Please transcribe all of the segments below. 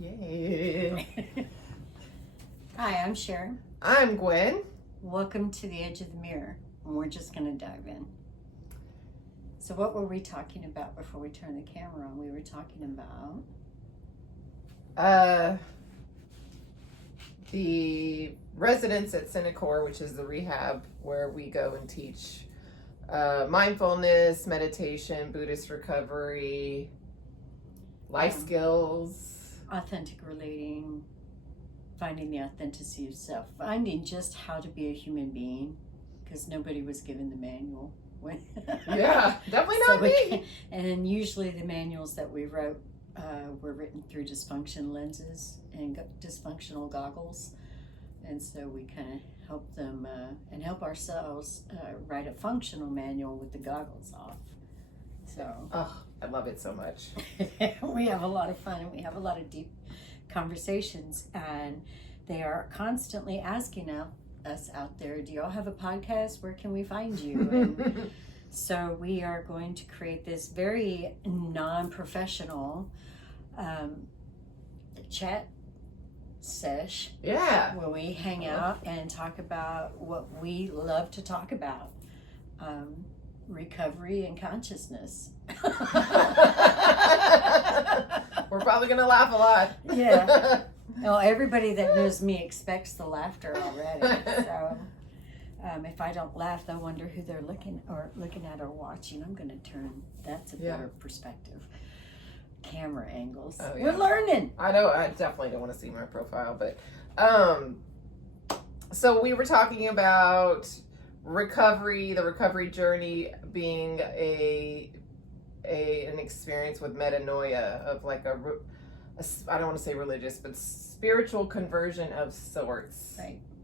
Yay. Hi, I'm Sharon. I'm Gwen. Welcome to the Edge of the Mirror, and we're just going to dive in. So what were we talking about before we turned the camera on? We were talking about... The residents at Cenikor, which is the rehab where we go and teach mindfulness, meditation, Buddhist recovery, life skills. Authentic relating, finding the authenticity of self, finding just how to be a human being, because nobody was given the manual. Yeah, definitely not me. And usually the manuals that we wrote were written through dysfunction lenses and dysfunctional goggles. And so we kind of help them and help ourselves write a functional manual with the goggles off. So I love it so much. we have a lot of fun and we have a lot of deep conversations, and they are constantly asking us out there, do y'all have a podcast? Where can we find you? And so we are going to create this very non-professional chat sesh. Yeah. Where we hang out and talk about what we love to talk about. Recovery and consciousness. We're probably going to laugh a lot. Yeah. Well, everybody that knows me expects the laughter already. So if I don't laugh, they'll wonder who they're looking at or watching. I'm going to turn. That's a better perspective. Camera angles. Oh, yeah. We're learning. I know. I definitely don't want to see my profile, but so we were talking about recovery, the recovery journey being an experience with metanoia, of like I don't want to say religious, but spiritual conversion of sorts.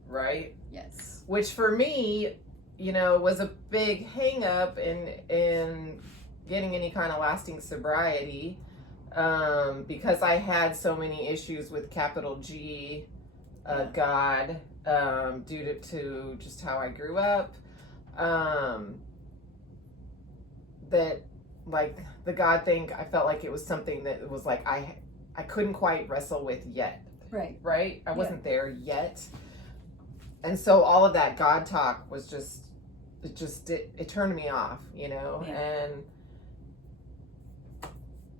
Right? Yes. Which for me, was a big hang up in getting any kind of lasting sobriety, because I had so many issues with capital G, God, due to just how I grew up, that like the God thing, I felt like it was something that was like I couldn't quite wrestle with yet. Right? I wasn't there yet. And so all of that God talk was it turned me off, and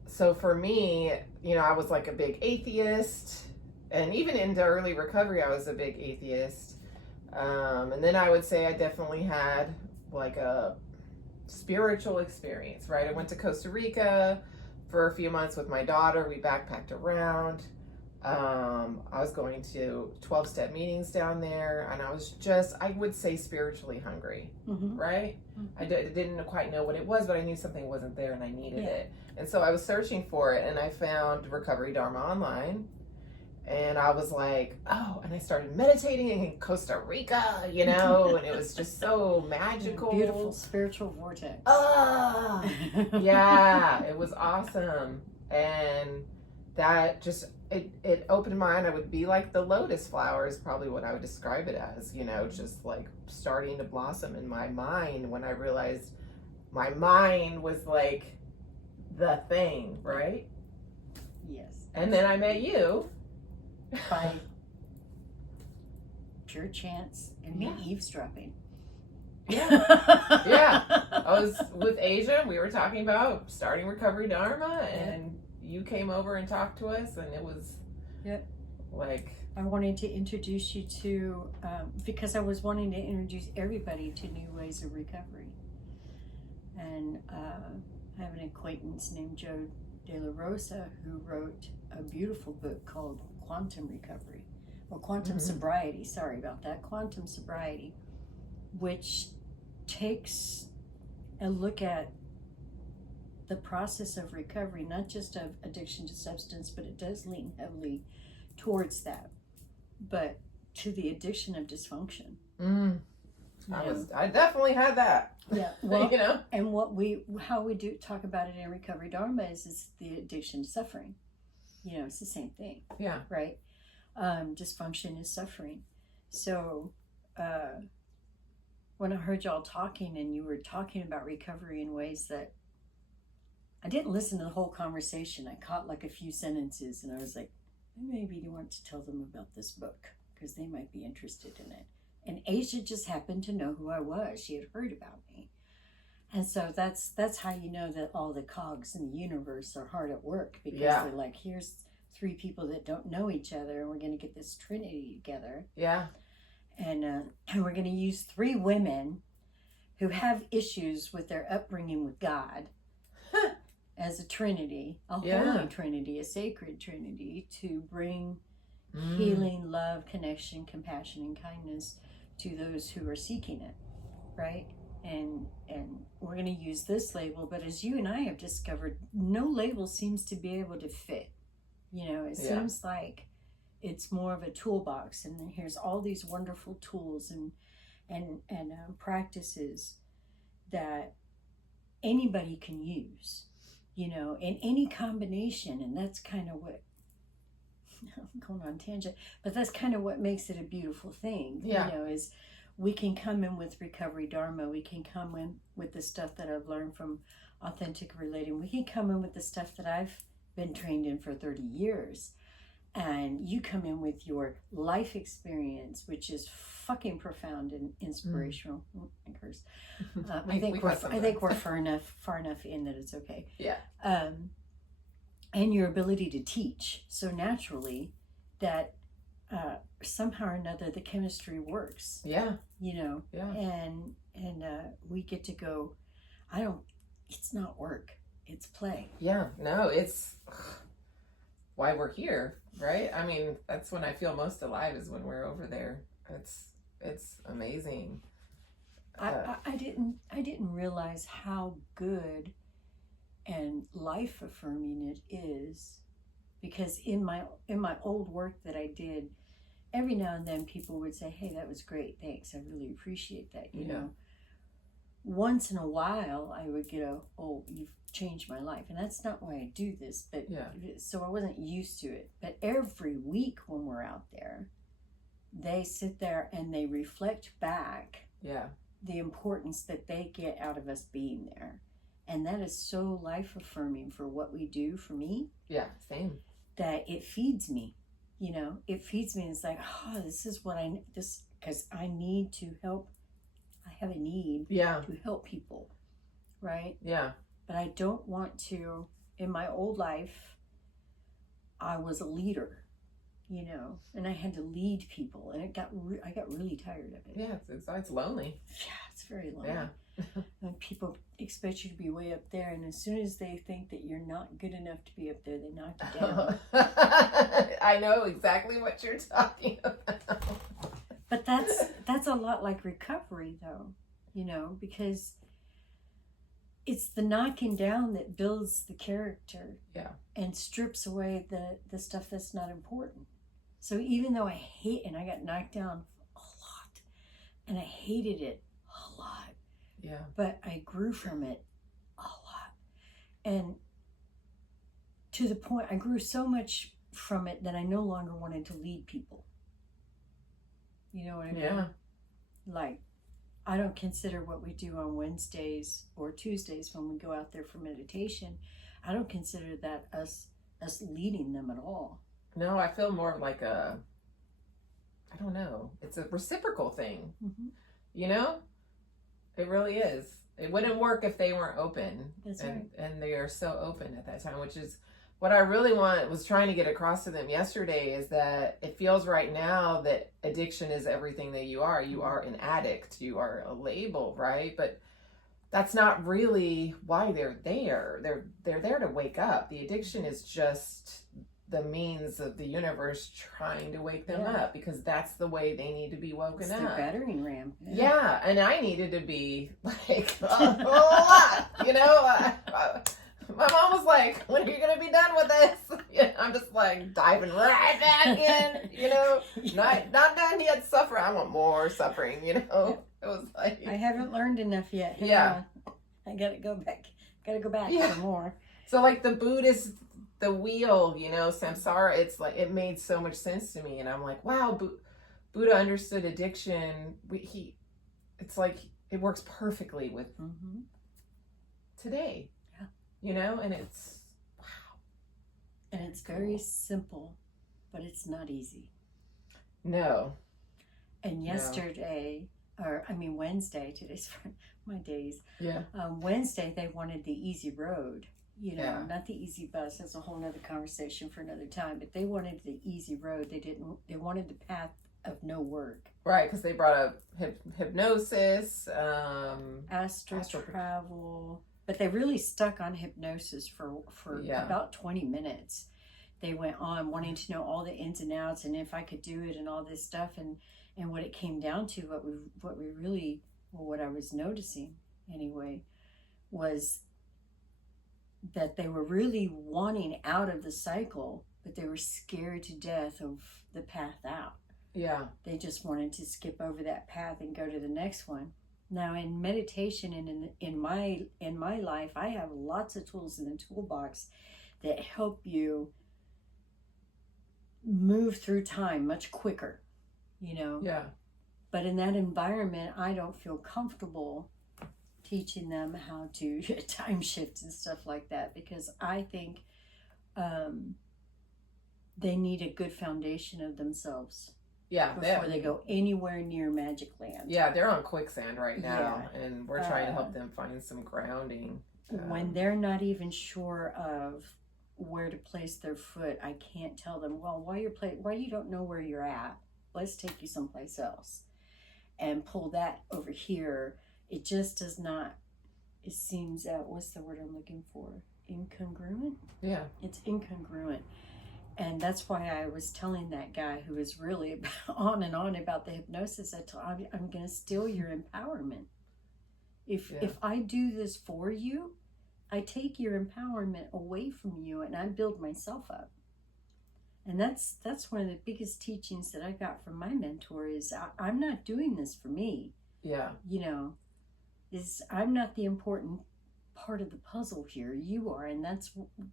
so for me, I was like a big atheist, and even into early recovery, I was a big atheist. And then I would say I definitely had like a spiritual experience, right? I went to Costa Rica for a few months with my daughter. We backpacked around. I was going to 12-step meetings down there, and I was I would say spiritually hungry, right? I didn't quite know what it was, but I knew something wasn't there and I needed it. And so I was searching for it, and I found Recovery Dharma online, and I was like, and I started meditating in Costa Rica, and it was just so magical. Beautiful spiritual vortex. Yeah, it was awesome. And that just, it opened my mind. I would be like the lotus flower is probably what I would describe it as, just like starting to blossom in my mind when I realized my mind was like the thing, right? Yes. And then I met you. By pure chance and me eavesdropping. Yeah. I was with Asia. We were talking about starting Recovery Dharma, and you came over and talked to us, and it was like I wanted to introduce you to because I was wanting to introduce everybody to new ways of recovery. And I have an acquaintance named Joe De La Rosa who wrote a beautiful book called Quantum Recovery, or Quantum Sobriety, sorry about that, Quantum Sobriety, which takes a look at the process of recovery, not just of addiction to substance, but it does lean heavily towards that, but to the addiction of dysfunction. I definitely had that. Yeah, well, and how we do talk about it in Recovery Dharma is the addiction to suffering. It's the same thing. Yeah. Right? Dysfunction is suffering. So when I heard y'all talking and you were talking about recovery in ways that I didn't listen to the whole conversation. I caught like a few sentences and I was like, maybe you want to tell them about this book because they might be interested in it. And Asia just happened to know who I was. She had heard about me. And so that's how you know that all the cogs in the universe are hard at work, because they're like, here's 3 people that don't know each other, and we're going to get this trinity together. Yeah. And we're going to use 3 women who have issues with their upbringing with God as a trinity, a holy trinity, a sacred trinity, to bring healing, love, connection, compassion, and kindness to those who are seeking it, right? And we're going to use this label, but as you and I have discovered, no label seems to be able to fit. You know, it seems like it's more of a toolbox, and then here's all these wonderful tools and practices that anybody can use, you know, in any combination. And that's kind of what, I'm going on tangent, but that's kind of what makes it a beautiful thing, you know, is we can come in with recovery dharma, we can come in with the stuff that I've learned from authentic relating, we can come in with the stuff that I've been trained in for 30 years, and you come in with your life experience, which is fucking profound and inspirational. I curse. I think we're far enough in that it's okay. Yeah. And your ability to teach so naturally that somehow or another the chemistry works. Yeah. You know. Yeah. And we get to go. It's not work. It's play. Yeah. No, it's why we're here, right? I mean, that's when I feel most alive, is when we're over there. It's amazing. I didn't realize how good and life affirming it is, because in my old work that I did, every now and then people would say, hey, that was great, thanks, I really appreciate that, you know. Once in a while I would get oh, you've changed my life, and that's not why I do this, but so I wasn't used to it. But every week when we're out there, they sit there and they reflect back the importance that they get out of us being there. And that is so life affirming for what we do, for me. Yeah, same. That it feeds me, you know, it feeds me. It's like, oh, this is what because I need to help. I have a need to help people, right? Yeah. But I don't want to, in my old life, I was a leader, you know, and I had to lead people, and I got really tired of it. Yeah, it's lonely. Yeah, it's very lonely. Yeah. And people expect you to be way up there, and as soon as they think that you're not good enough to be up there, they knock you down. I know exactly what you're talking about. But that's a lot like recovery, though, you know, because it's the knocking down that builds the character and strips away the stuff that's not important. So even though I got knocked down a lot, and I hated it a lot. Yeah. But I grew from it a lot. And to the point, I grew so much from it that I no longer wanted to lead people. You know what I mean? Yeah. Like, I don't consider what we do on Wednesdays or Tuesdays when we go out there for meditation, I don't consider that us leading them at all. No, I feel more like I don't know, it's a reciprocal thing. Mm-hmm. You know? It really is. It wouldn't work if they weren't open. That's right. And they are so open at that time, which is what I really was trying to get across to them yesterday, is that it feels right now that addiction is everything that you are. You are an addict. You are a label, right? But that's not really why they're there. They're there to wake up. The addiction is just the means of the universe trying to wake them up, because that's the way they need to be woken up. It's their battering ram. Yeah, and I needed to be like a lot, you know. My mom was like, when are you going to be done with this? Yeah, I'm just like diving right back in, you know. Not done yet suffering. I want more suffering, you know. It was like, I haven't learned enough yet. I got to go back. Got to go back for more. So like the Buddhist, the wheel, you know, samsara, it's like, it made so much sense to me. And I'm like, wow, Buddha understood addiction. It's like, it works perfectly with today. You know, and it's wow. And it's very simple, but it's not easy. No. And yesterday, Wednesday, today's my days. Yeah. Wednesday, they wanted the easy road. Yeah. Not the easy bus. That's a whole nother conversation for another time. But they wanted the easy road. They wanted the path of no work. Right, because they brought up hypnosis, astral travel. But they really stuck on hypnosis for about 20 minutes. They went on wanting to know all the ins and outs and if I could do it and all this stuff. And what it came down to, what I was noticing anyway, was that they were really wanting out of the cycle, but they were scared to death of the path out. Yeah. They just wanted to skip over that path and go to the next one. Now in meditation and in my life, I have lots of tools in the toolbox that help you move through time much quicker, Yeah. But in that environment, I don't feel comfortable teaching them how to time shift and stuff like that, because I think they need a good foundation of themselves. Yeah. Before they go anywhere near magic land. Yeah, they're on quicksand right now, and we're trying to help them find some grounding. When they're not even sure of where to place their foot, I can't tell them, well, why you don't know where you're at, let's take you someplace else and pull that over here. It just does not, it seems, what's the word I'm looking for? Incongruent? Yeah. It's incongruent. And that's why I was telling that guy who was really on and on about the hypnosis, I'm going to steal your empowerment. If I do this for you, I take your empowerment away from you and I build myself up. And that's one of the biggest teachings that I got from my mentor is I'm not doing this for me. Yeah. I'm not the important part of the puzzle here. You are. And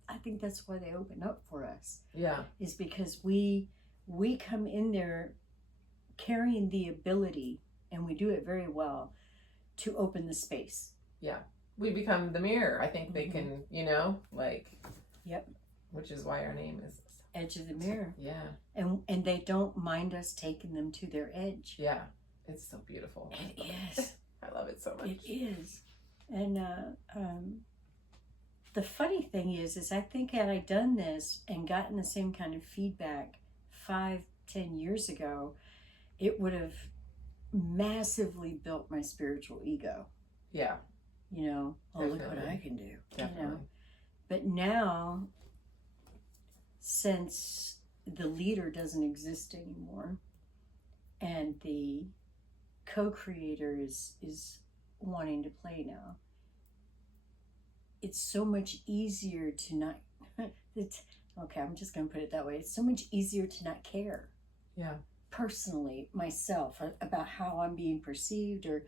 I think that's why they open up for us. Yeah. Is because we come in there carrying the ability, and we do it very well, to open the space. Yeah. We become the mirror. I think they can, Yep. Which is why our name is Edge of the Mirror. Yeah. And they don't mind us taking them to their edge. Yeah. It's so beautiful. It is. I love it so much. It is. And the funny thing is I think had I done this and gotten the same kind of feedback 5-10 years ago, it would have massively built my spiritual ego. Yeah. Look what I can do. Definitely. But now, since the leader doesn't exist anymore and the co-creator is wanting to play now, it's so much easier to not I'm just going to put it that way. It's so much easier to not care. Yeah. Personally, myself, about how I'm being perceived, or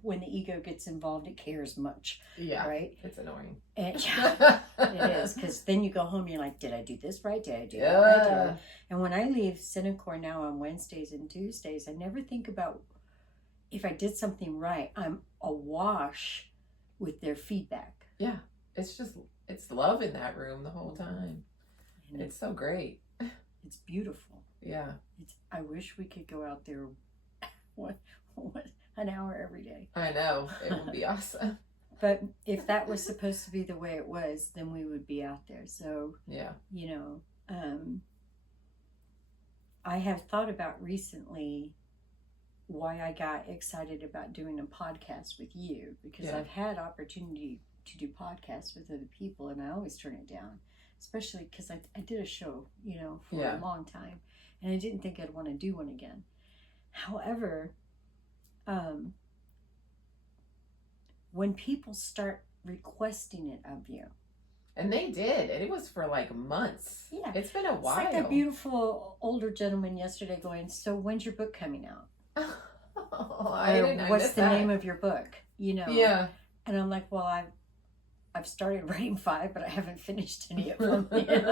when the ego gets involved, it cares much. Yeah. Right? It's annoying. And, it is, because then you go home and you're like, did I do this right? Did I do that right? And when I leave Cenikor now on Wednesdays and Tuesdays, I never think about if I did something right. I'm awash with their feedback. Yeah. It's love in that room the whole time. And it's so great. It's beautiful. Yeah. I wish we could go out there an hour every day. I know. It would be awesome. But if that was supposed to be the way it was, then we would be out there. So, yeah. I have thought about recently why I got excited about doing a podcast with you, because I've had opportunity to do podcasts with other people and I always turn it down, especially because I did a show, for a long time, and I didn't think I'd want to do one again. However, when people start requesting it of you, and they did, and it was for like months. Yeah, it's been a while. It's like that beautiful older gentleman yesterday going, so when's your book coming out? What's the name of your book? Yeah. And I'm like, well, I've started writing 5, but I haven't finished any of them yet.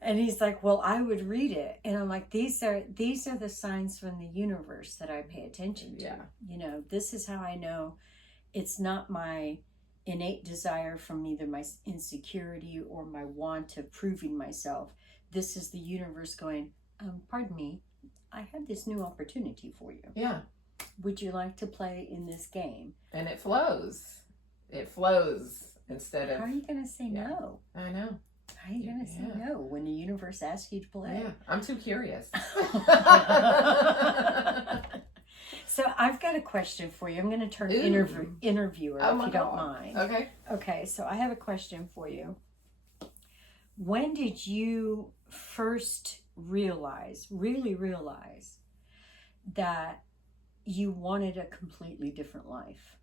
And he's like, well, I would read it. And I'm like, these are the signs from the universe that I pay attention to. Yeah. This is how I know it's not my innate desire from either my insecurity or my want of proving myself. This is the universe going, pardon me, I have this new opportunity for you. Yeah. Would you like to play in this game? And it flows. It flows instead of... How are you going to say no? I know. How are you going to say no when the universe asks you to play? Yeah, I'm too curious. So I've got a question for you. I'm going to turn interviewer if you don't mind. Okay. Okay, so I have a question for you. When did you first really realize that you wanted a completely different life?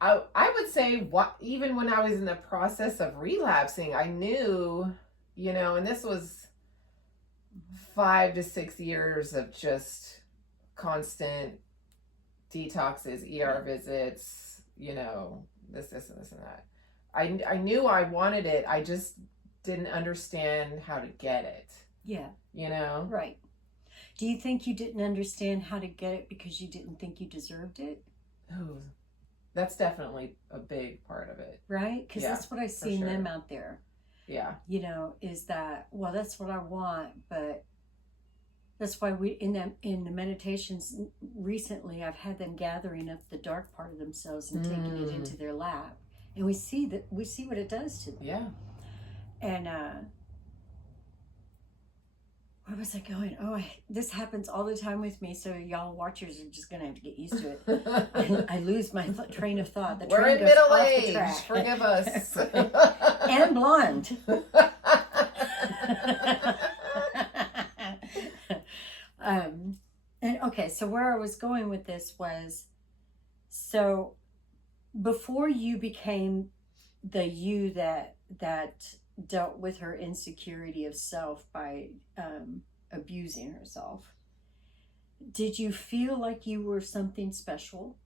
I would say even when I was in the process of relapsing, I knew, and this was 5 to 6 years of just constant detoxes, ER visits, this and this and that. I knew I wanted it. I just didn't understand how to get it. Yeah. Right. Do you think you didn't understand how to get it because you didn't think you deserved it? Ooh, that's definitely a big part of it. Right? Because that's what I see in them out there. Yeah. Is that, well, that's what I want, but that's why we in the meditations recently, I've had them gathering up the dark part of themselves and taking it into their lap, and we see what it does to them. Yeah. And where was I going? Oh, this happens all the time with me, so y'all watchers are just gonna have to get used to it. I lose my train of thought. The We're train in goes middle off age. the track. Forgive us. And blonde. And okay, so where I was going with this was, so before you became the you that dealt with her insecurity of self by abusing herself, did you feel like you were something special?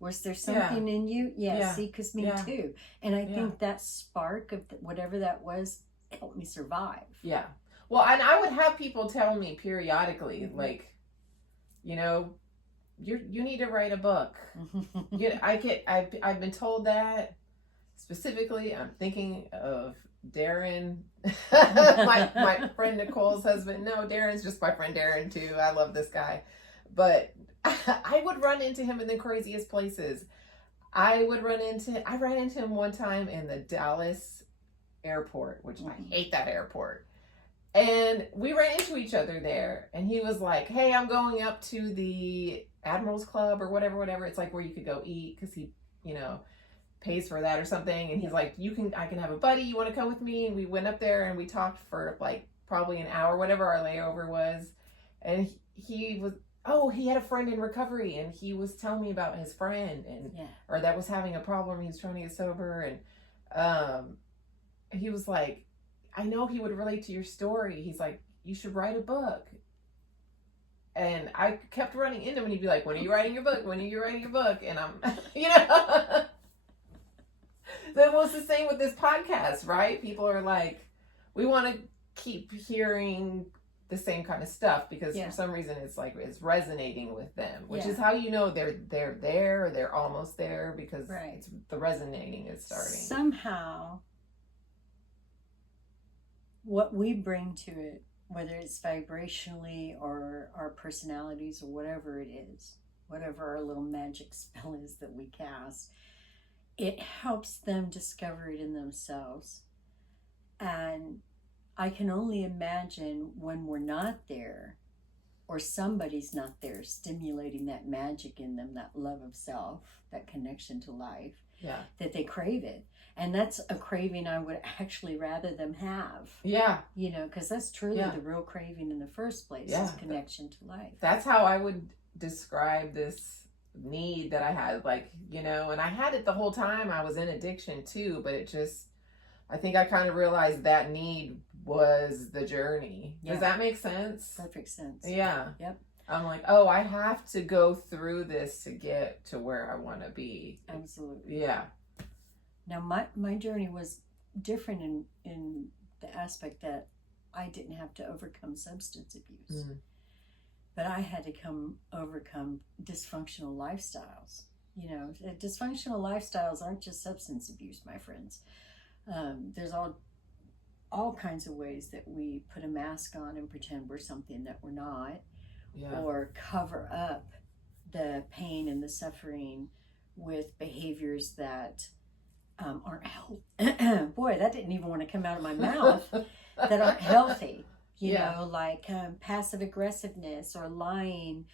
Was there something in you? Yeah. See, because me too. And I think that spark of whatever that was helped me survive. Yeah. Well, and I would have people tell me periodically, like, you need to write a book. I've been told that specifically. I'm thinking of Darren, my friend Nicole's husband. No, Darren's just my friend Darren too. I love this guy, but I would run into him in the craziest places. I ran into him one time in the Dallas airport, which I hate that airport. And we ran into each other there, and he was like, "Hey, I'm going up to the Admirals Club or whatever. It's like where you could go eat because he, pays for that or something." And he's like, I can have a buddy. You want to come with me? And we went up there and we talked for like probably an hour, whatever our layover was. And he had a friend in recovery, and he was telling me about his friend or that was having a problem. He was trying to get sober, and he was like, I know he would relate to your story. He's like, you should write a book. And I kept running into him, and he'd be like, when are you writing your book? When are you writing your book? And I'm, That was the same with this podcast, right? People are like, we want to keep hearing the same kind of stuff because for some reason it's like it's resonating with them, which is how they're there, or they're almost there, because it's, the resonating is starting. Somehow, what we bring to it, whether it's vibrationally or our personalities or whatever it is, whatever our little magic spell is that we cast, it helps them discover it in themselves. And I can only imagine when we're not there, or somebody's not there stimulating that magic in them, that love of self, that connection to life, that they crave it. And that's a craving I would actually rather them have. Yeah. Because that's truly the real craving in the first place, is connection to life. That's how I would describe this need that I had, and I had it the whole time. I was in addiction too, but it just, I think I kind of realized that need was the journey. Does that make sense? Perfect sense. Yeah. Yep. I'm like, oh, I have to go through this to get to where I want to be. Absolutely. Yeah. Now, my journey was different in the aspect that I didn't have to overcome substance abuse. but I had to overcome dysfunctional lifestyles. You know, dysfunctional lifestyles aren't just substance abuse, my friends. There's all kinds of ways that we put a mask on and pretend we're something that we're not, or cover up the pain and the suffering with behaviors that aren't healthy. Boy, that didn't even want to come out of my mouth. That aren't healthy. You know, like passive aggressiveness or lying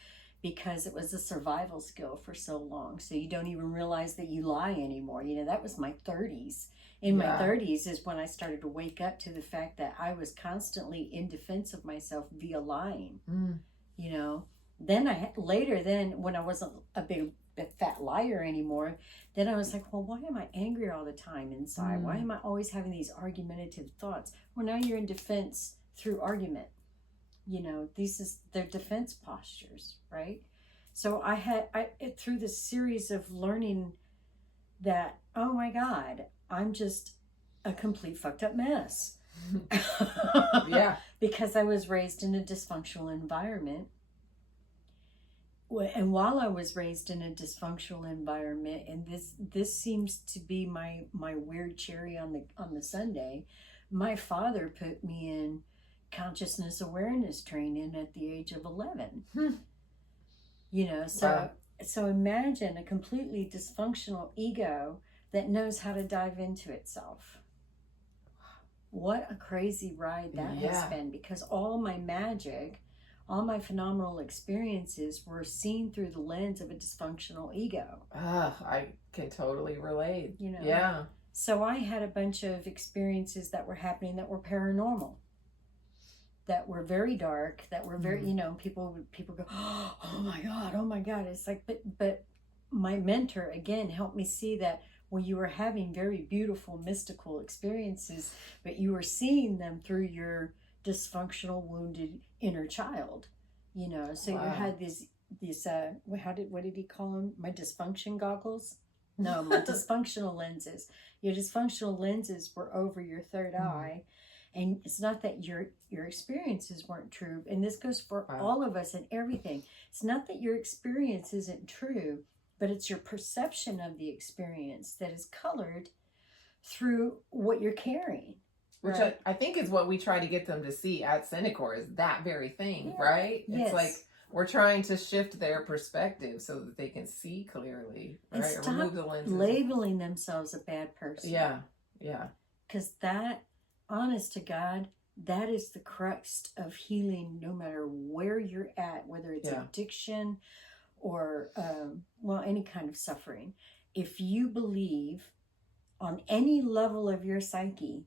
because it was a survival skill for so long. So you don't even realize that you lie anymore. You know, that was my 30s. In my 30s is when I started to wake up to the fact that I was constantly in defense of myself via lying. You know, then when I wasn't a big fat liar anymore, then I was like, well, why am I angry all the time inside? Why am I always having these argumentative thoughts? Well, now you're in defense through argument. You know, they're defense postures, right? So I through this series of learning that, oh my God, I'm just a complete fucked up mess. Because I was raised in a dysfunctional environment. And while I was raised in a dysfunctional environment, and this seems to be my weird cherry on the sundae, my father put me in consciousness awareness training at the age of 11. You know, so imagine a completely dysfunctional ego that knows how to dive into itself. What a crazy ride that has been, because all my magic, all my phenomenal experiences were seen through the lens of a dysfunctional ego. I can totally relate. You know? So I had a bunch of experiences that were happening that were paranormal, that were very dark, that were very, you know, people go, oh my God. It's like, but my mentor again helped me see that, well, you were having very beautiful mystical experiences, but you were seeing them through your dysfunctional, wounded inner child, you know. So you had these what did he call them? My dysfunction goggles? No, my dysfunctional lenses. Your dysfunctional lenses were over your third eye. And it's not that your experiences weren't true. And this goes for all of us and everything. It's not that your experience isn't true, but it's your perception of the experience that is colored through what you're carrying. Which I think is what we try to get them to see at Cenikor, is that very thing, right? Yes. It's like we're trying to shift their perspective so that they can see clearly, right? And stop remove the lenses. labeling themselves a bad person. Yeah. Because that, honest to God, that is the crux of healing, no matter where you're at, whether it's addiction or, any kind of suffering. If you believe on any level of your psyche,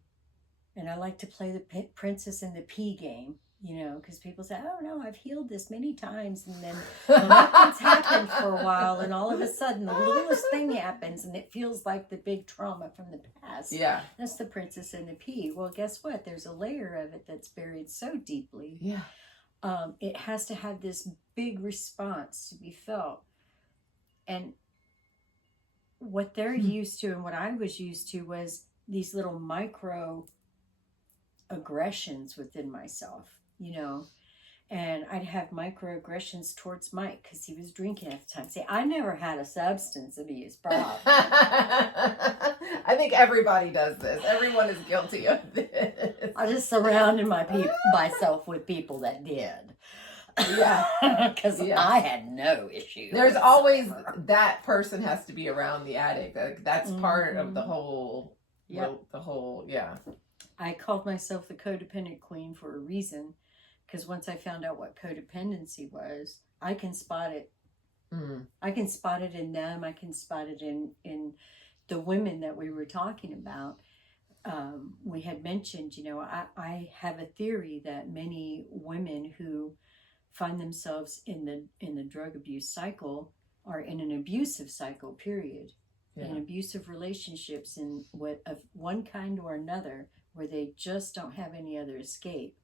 and I like to play the princess and the pea game, you know, because people say, oh no, I've healed this many times, and then nothing's happened for a while, and all of a sudden the littlest thing happens and it feels like the big trauma from the past. Yeah. That's the princess and the pea. Well, guess what? There's a layer of it that's buried so deeply. Yeah. It has to have this big response to be felt. And what they're used to and what I was used to was these little micro aggressions within myself, you know, and I'd have microaggressions towards Mike because he was drinking at the time. See, I never had a substance abuse problem. I think everybody does this. Everyone is guilty of this. I just surrounded myself with people that did. Yeah. Because I had no issue. There's always that person has to be around the addict. That's part of the whole, I called myself the codependent queen for a reason, because once I found out what codependency was, I can spot it. I can spot it in them. I can spot it in the women that we were talking about. We had mentioned, you know, I have a theory that many women who find themselves in the drug abuse cycle are in an abusive cycle, period. In abusive relationships of one kind or another, where they just don't have any other escape,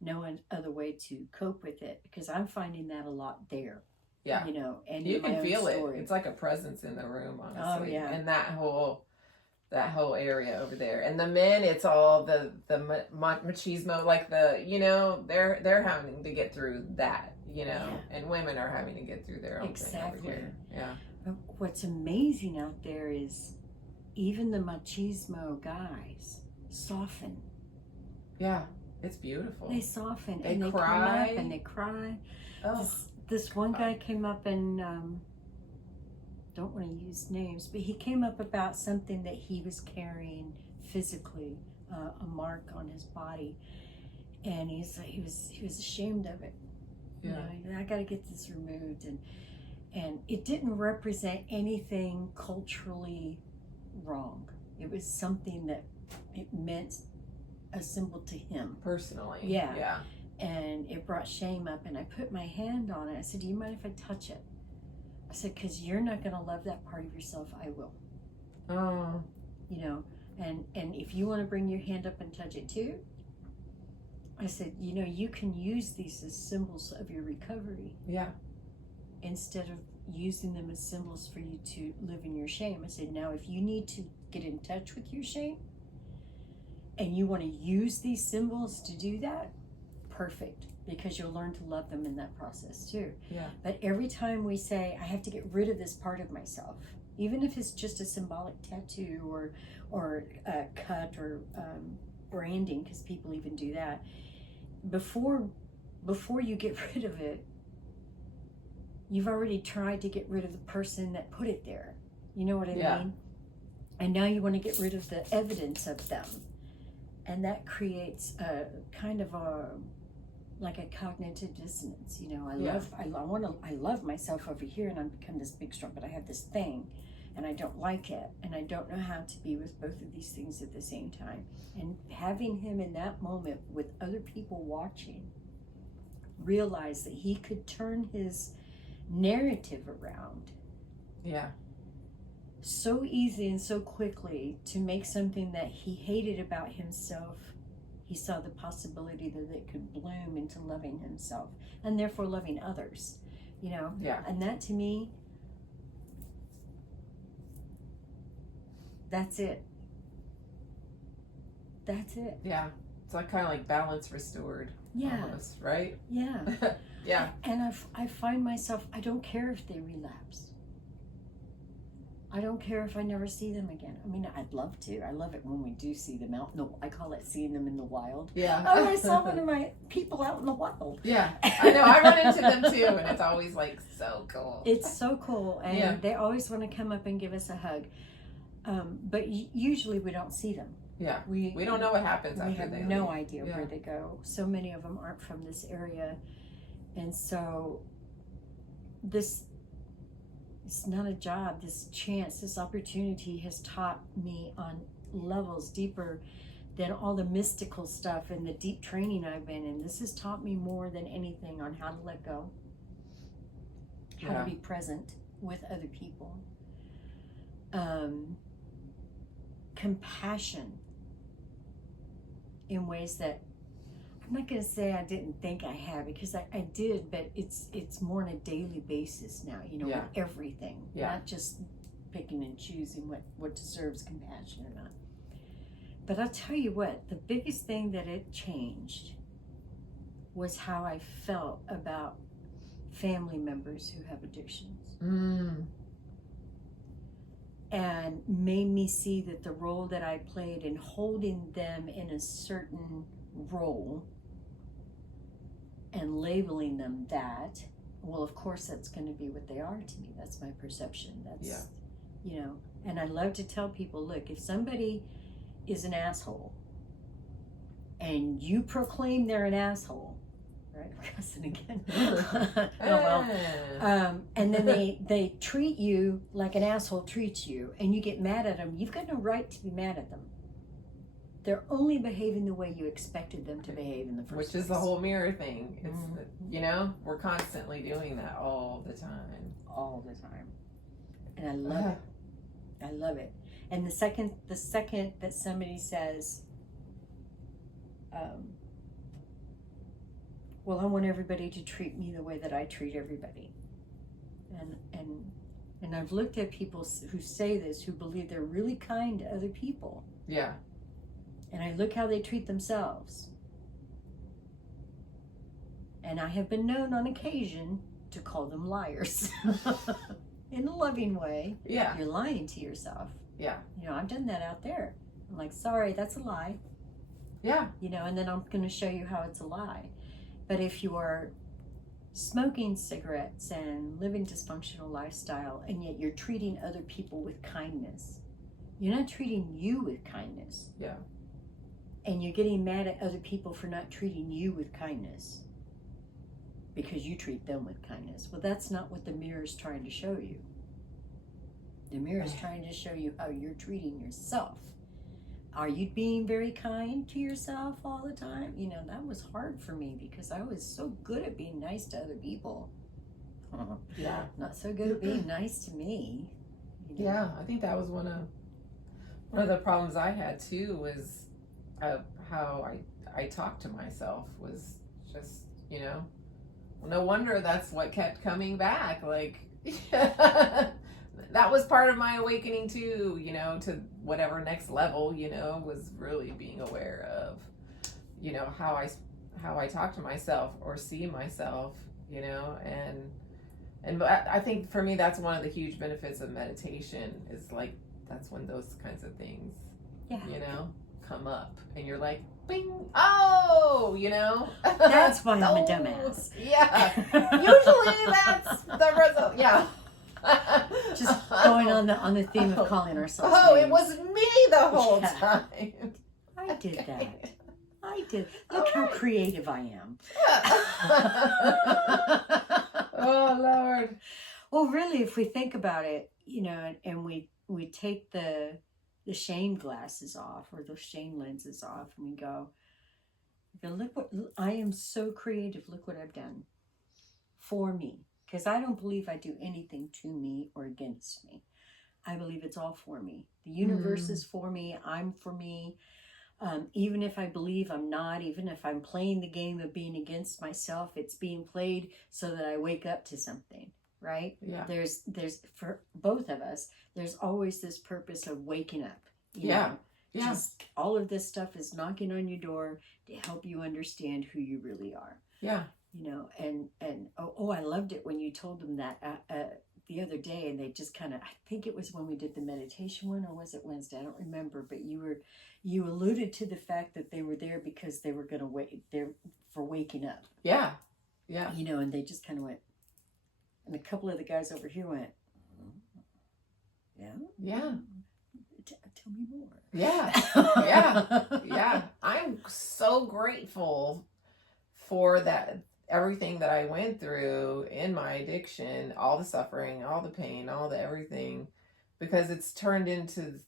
no other way to cope with it, because I'm finding that a lot there. Yeah. You know, and you can feel it. It's like a presence in the room, honestly. Oh, yeah. And that whole area over there. And the men, it's all the machismo, like the, you know, they're having to get through that, you know, and women are having to get through their own thing over here. Yeah. But what's amazing out there is even the machismo guys soften. Yeah, it's beautiful. They soften They and they cry. come up and they cry. Oh, This one guy came up and don't want to use names, but he came up about something that he was carrying physically, a mark on his body, and he was ashamed of it. yeah. You know, I got to get this removed, and it didn't represent anything culturally wrong. It was something that it meant a symbol to him Personally. Yeah. Yeah. and it brought shame up, and I put my hand on it. I said, do you mind if I touch it? I said, because you're not going to love that part of yourself. I will. Oh. You know, and if you want to bring your hand up and touch it too, I said, you know, you can use these as symbols of your recovery. Yeah. Instead of using them as symbols for you to live in your shame. I said, now if you need to get in touch with your shame and you want to use these symbols to do that, perfect, because you'll learn to love them in that process too. Yeah. But every time we say, I have to get rid of this part of myself, even if it's just a symbolic tattoo or a cut or branding, because people even do that, before you get rid of it, you've already tried to get rid of the person that put it there. You know what I mean? And now you want to get rid of the evidence of them. And that creates a kind of like a cognitive dissonance. You know, I love myself over here, and I've become this big strong, but I have this thing and I don't like it, and I don't know how to be with both of these things at the same time. And having him in that moment with other people watching, realize that he could turn his narrative around so easy and so quickly to make something that he hated about himself. He saw the possibility that it could bloom into loving himself and therefore loving others, you know. And that, to me, that's it. Yeah. It's like kind of like balance restored. Almost, right? Yeah. Yeah. And I find myself, I don't care if they relapse. I don't care if I never see them again. I mean, I'd love to. I love it when we do see them out. No, I call it seeing them in the wild. Yeah. Oh, I saw one of my people out in the wild. Yeah. I know. I run into them too, and it's always like so cool. It's so cool. And they always want to come up and give us a hug. But usually we don't see them. Yeah. We don't know what happens after they leave. We have no idea where they go. So many of them aren't from this area. And so it's not a job. This chance, this opportunity has taught me on levels deeper than all the mystical stuff and the deep training I've been in. This has taught me more than anything on how to let go, how to be present with other people, compassion in ways that I'm not going to say I didn't think I had, because I did, but it's more on a daily basis now, you know, with everything, not just picking and choosing what deserves compassion or not. But I'll tell you what, the biggest thing that it changed was how I felt about family members who have addictions. And made me see that the role that I played in holding them in a certain role and labeling them that, well, of course that's going to be what they are to me. That's my perception. That's, you know, and I love to tell people, look, if somebody is an asshole and you proclaim they're an asshole, right? We're cussing again. Oh, well. And then they treat you like an asshole treats you, and you get mad at them, you've got no right to be mad at them. They're only behaving the way you expected them to behave in the first place. Which is the whole mirror thing. It's you know, we're constantly doing that all the time. All the time. And I love it. I love it. And the second that somebody says, well, I want everybody to treat me the way that I treat everybody. And I've looked at people who say this, who believe they're really kind to other people. Yeah. And I look how they treat themselves. And I have been known on occasion to call them liars in a loving way. Yeah. You're lying to yourself. Yeah. You know, I've done that out there. I'm like, sorry, that's a lie. Yeah. You know, and then I'm going to show you how it's a lie. But if you are smoking cigarettes and living dysfunctional lifestyle, and yet you're treating other people with kindness, you're not treating you with kindness. Yeah. And you're getting mad at other people for not treating you with kindness because you treat them with kindness. Well, that's not what the mirror is trying to show you. The mirror is trying to show you how you're treating yourself. Are you being very kind to yourself all the time? You know, that was hard for me because I was so good at being nice to other people. Yeah. Not so good at being nice to me. You know? Yeah, I think that was one of the problems I had too, was how I talked to myself was just, you know, no wonder that's what kept coming back. Like, that was part of my awakening too, you know, to whatever next level, you know, was really being aware of, you know, how I talk to myself or see myself, you know, and I think for me that's one of the huge benefits of meditation is like that's when those kinds of things, you know, come up and you're like, bing, oh, you know. That's why I'm a dumbass. Yeah. Usually that's the result. Yeah. Just going on the theme of calling ourselves names. It was me the whole time. I did that. I did. Look how creative I am. Oh, Lord. Well, really, if we think about it, you know, and we take the shame glasses off or the shame lenses off, and we go, look what I am so creative. Look what I've done for me. Because I don't believe I do anything to me or against me. I believe it's all for me. The universe is for me. I'm for me. Even if I believe I'm not, even if I'm playing the game of being against myself, it's being played so that I wake up to something, right? Yeah. There's for both of us, there's always this purpose of waking up. You Yeah. know? Yeah. Just all of this stuff is knocking on your door to help you understand who you really are. Yeah. You know, and I loved it when you told them that the other day, and they just kind of, I think it was when we did the meditation one, or was it Wednesday? I don't remember, but you alluded to the fact that they were there because they were going to wait there for waking up. Yeah. Yeah. You know, and they just kind of went, and a couple of the guys over here went, yeah? Yeah. Tell me more. Yeah. Yeah. Yeah. I'm so grateful for that, everything that I went through in my addiction, all the suffering, all the pain, all the everything, because it's turned into,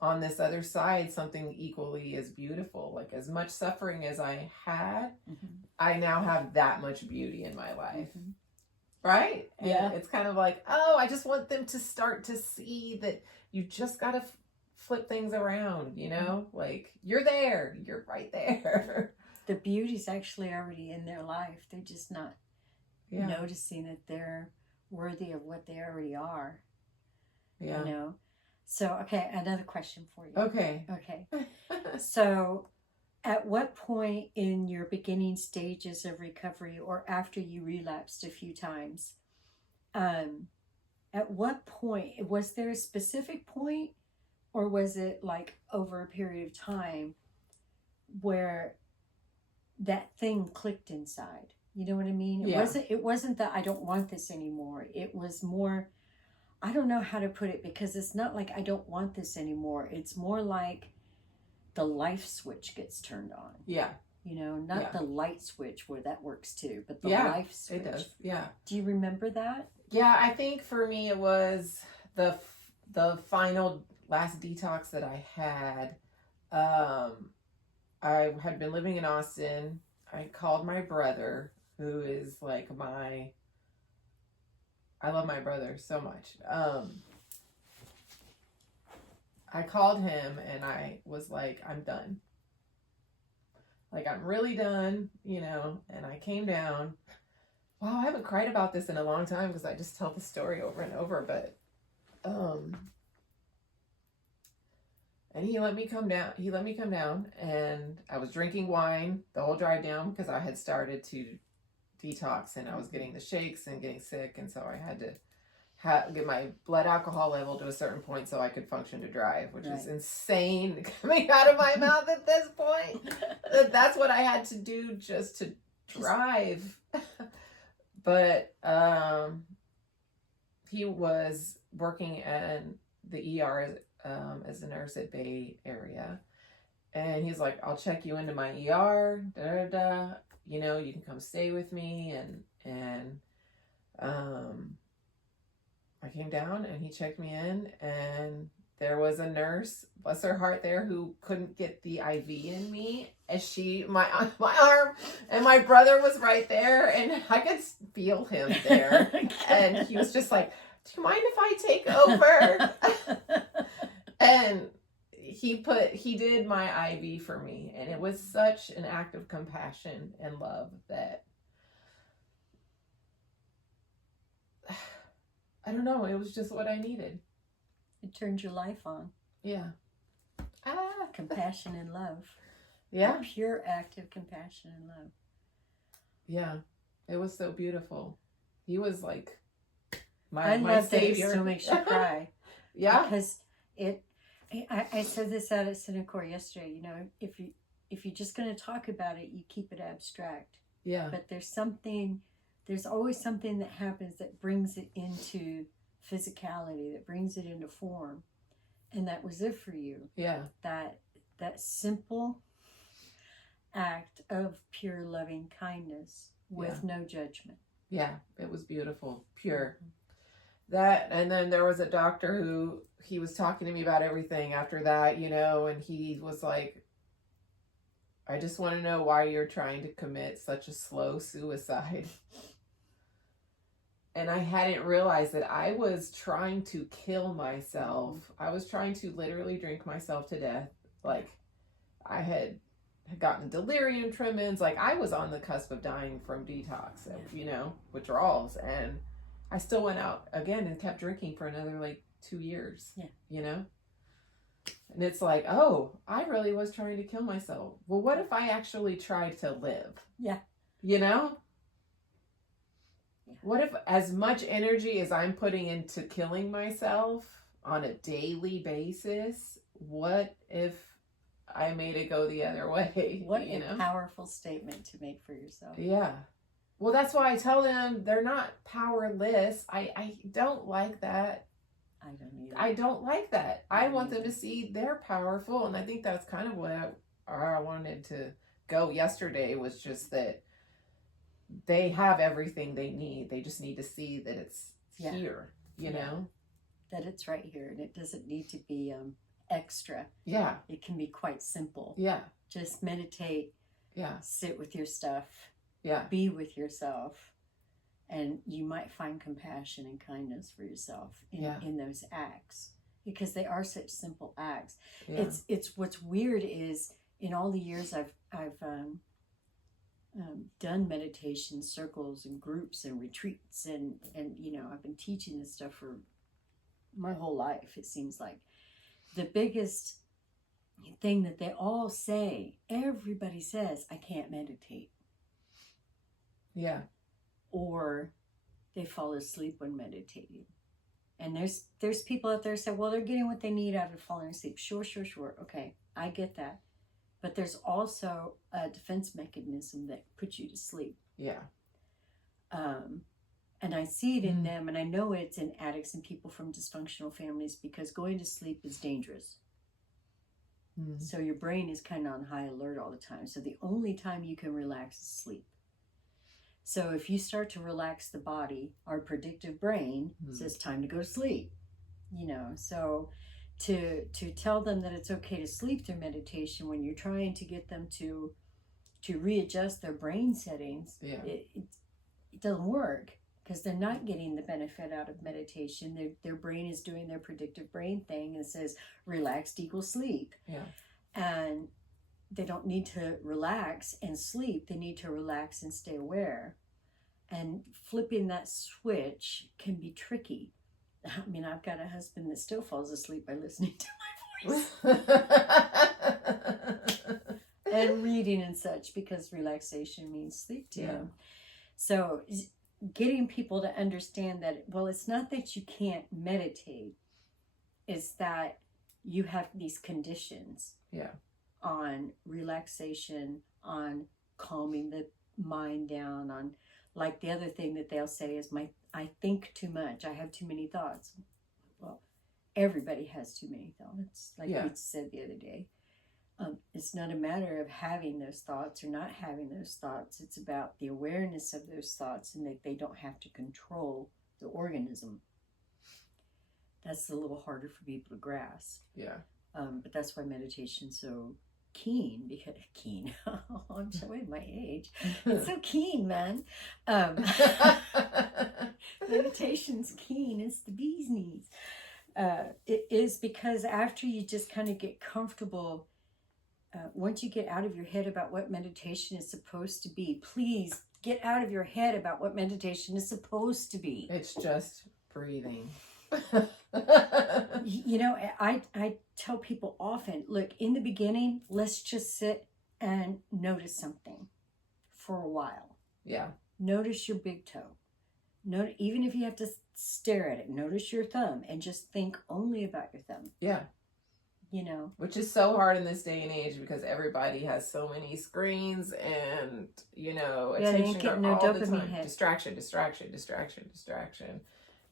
on this other side, something equally as beautiful. Like, as much suffering as I had, I now have that much beauty in my life. Right? And yeah. It's kind of like, oh, I just want them to start to see that you just got to flip things around, you know? Like, you're there. You're right there. The beauty's actually already in their life. They're just not noticing that they're worthy of what they already are. Yeah. You know? So, okay, another question for you. Okay. So, at what point in your beginning stages of recovery, or after you relapsed a few times, at what point, was there a specific point, or was it like over a period of time where that thing clicked inside? You know what I mean? It wasn't that I don't want this anymore. It was more, I don't know how to put it, because it's not like I don't want this anymore. It's more like the life switch gets turned on. Yeah. You know, not the light switch where that works too, but the life switch. It does. Yeah. Do you remember that? Yeah, I think for me it was the final last detox that I had. I had been living in Austin. I called my brother, who is like I love my brother so much. I called him and I was like, I'm done. Like, I'm really done, you know, and I came down. Wow, I haven't cried about this in a long time because I just tell the story over and over, but, and he let me come down, and I was drinking wine the whole drive down because I had started to detox, and I was getting the shakes and getting sick, and so I had to get my blood alcohol level to a certain point so I could function to drive, which is insane coming out of my mouth at this point. That's what I had to do just to drive. But he was working in the ER as a nurse at Bay Area. And he's like, I'll check you into my ER, you know, you can come stay with me. And I came down and he checked me in, and there was a nurse, bless her heart, there who couldn't get the IV in me, as my arm, and my brother was right there, and I could feel him there. And he was just like, do you mind if I take over? And he did my IV for me, and it was such an act of compassion and love that I don't know, it was just what I needed. It turned your life on. Yeah. Compassion and love. Yeah. A pure act of compassion and love. Yeah. It was so beautiful. He was like my love savior. That it still makes you cry. Yeah. Because I said this out at Cenikor yesterday, you know, if you're just going to talk about it, you keep it abstract. Yeah. But there's always something that happens that brings it into physicality, that brings it into form. And that was it for you. Yeah. That simple act of pure loving kindness with no judgment. Yeah, it was beautiful, pure. That, and then there was a doctor who, he was talking to me about everything after that, you know, and he was like, I just want to know why you're trying to commit such a slow suicide. And I hadn't realized that I was trying to kill myself. I was trying to literally drink myself to death. Like, I had gotten delirium tremens. Like, I was on the cusp of dying from detox, you know, withdrawals. And I still went out again and kept drinking for another, like, 2 years, you know? And it's like, oh, I really was trying to kill myself. Well, what if I actually tried to live? Yeah. You know? What if as much energy as I'm putting into killing myself on a daily basis, what if I made it go the other way? What a powerful statement to make for yourself. Yeah. Well, that's why I tell them they're not powerless. I don't like that. I don't either. I don't like that. I want them to see they're powerful. And I think that's kind of what I wanted to go yesterday, was just that they have everything they need. They just need to see that it's here, you know? That it's right here, and it doesn't need to be extra. Yeah. It can be quite simple. Yeah. Just meditate. Yeah. Sit with your stuff. Yeah. Be with yourself. And you might find compassion and kindness for yourself in those acts, because they are such simple acts. Yeah. It's what's weird is, in all the years I've done meditation circles and groups and retreats, and you know, I've been teaching this stuff for my whole life. It seems like the biggest thing that they all say, everybody says, I can't meditate. Yeah. Or they fall asleep when meditating. And there's people out there who say, well, they're getting what they need out of falling asleep. Sure. Okay, I get that. But there's also a defense mechanism that puts you to sleep. Yeah. And I see it in them, and I know it's in addicts and people from dysfunctional families, because going to sleep is dangerous. So your brain is kind of on high alert all the time. So the only time you can relax is sleep. So if you start to relax the body, our predictive brain says time to go to sleep. You know, so to tell them that it's okay to sleep through meditation when you're trying to get them to readjust their brain settings, it doesn't work, because they're not getting the benefit out of meditation. Their brain is doing their predictive brain thing and says relaxed equals sleep. Yeah. And they don't need to relax and sleep. They need to relax and stay aware. And flipping that switch can be tricky. I mean, I've got a husband that still falls asleep by listening to my voice. And reading and such, because relaxation means sleep to him. So getting people to understand that, well, it's not that you can't meditate, it's that you have these conditions on relaxation, on calming the mind down, on, like, the other thing that they'll say is, I think too much, I have too many thoughts. Well, everybody has too many thoughts, like we said the other day. It's not a matter of having those thoughts or not having those thoughts. It's about the awareness of those thoughts, and that they don't have to control the organism. That's a little harder for people to grasp. Yeah. But that's why meditation's so keen, because oh, I'm showing my age. It's so keen, man. Meditation's keen. It's the bee's knees. It is, because after you just kind of get comfortable, once you get out of your head about what meditation is supposed to be, please get out of your head about what meditation is supposed to be. It's just breathing. You know, I tell people often, look, in the beginning, let's just sit and notice something for a while. Yeah. Notice your big toe. Even if you have to stare at it, notice your thumb and just think only about your thumb. Yeah. You know, which is so hard in this day and age, because everybody has so many screens and, you know, attention all the time. Hit. Distraction.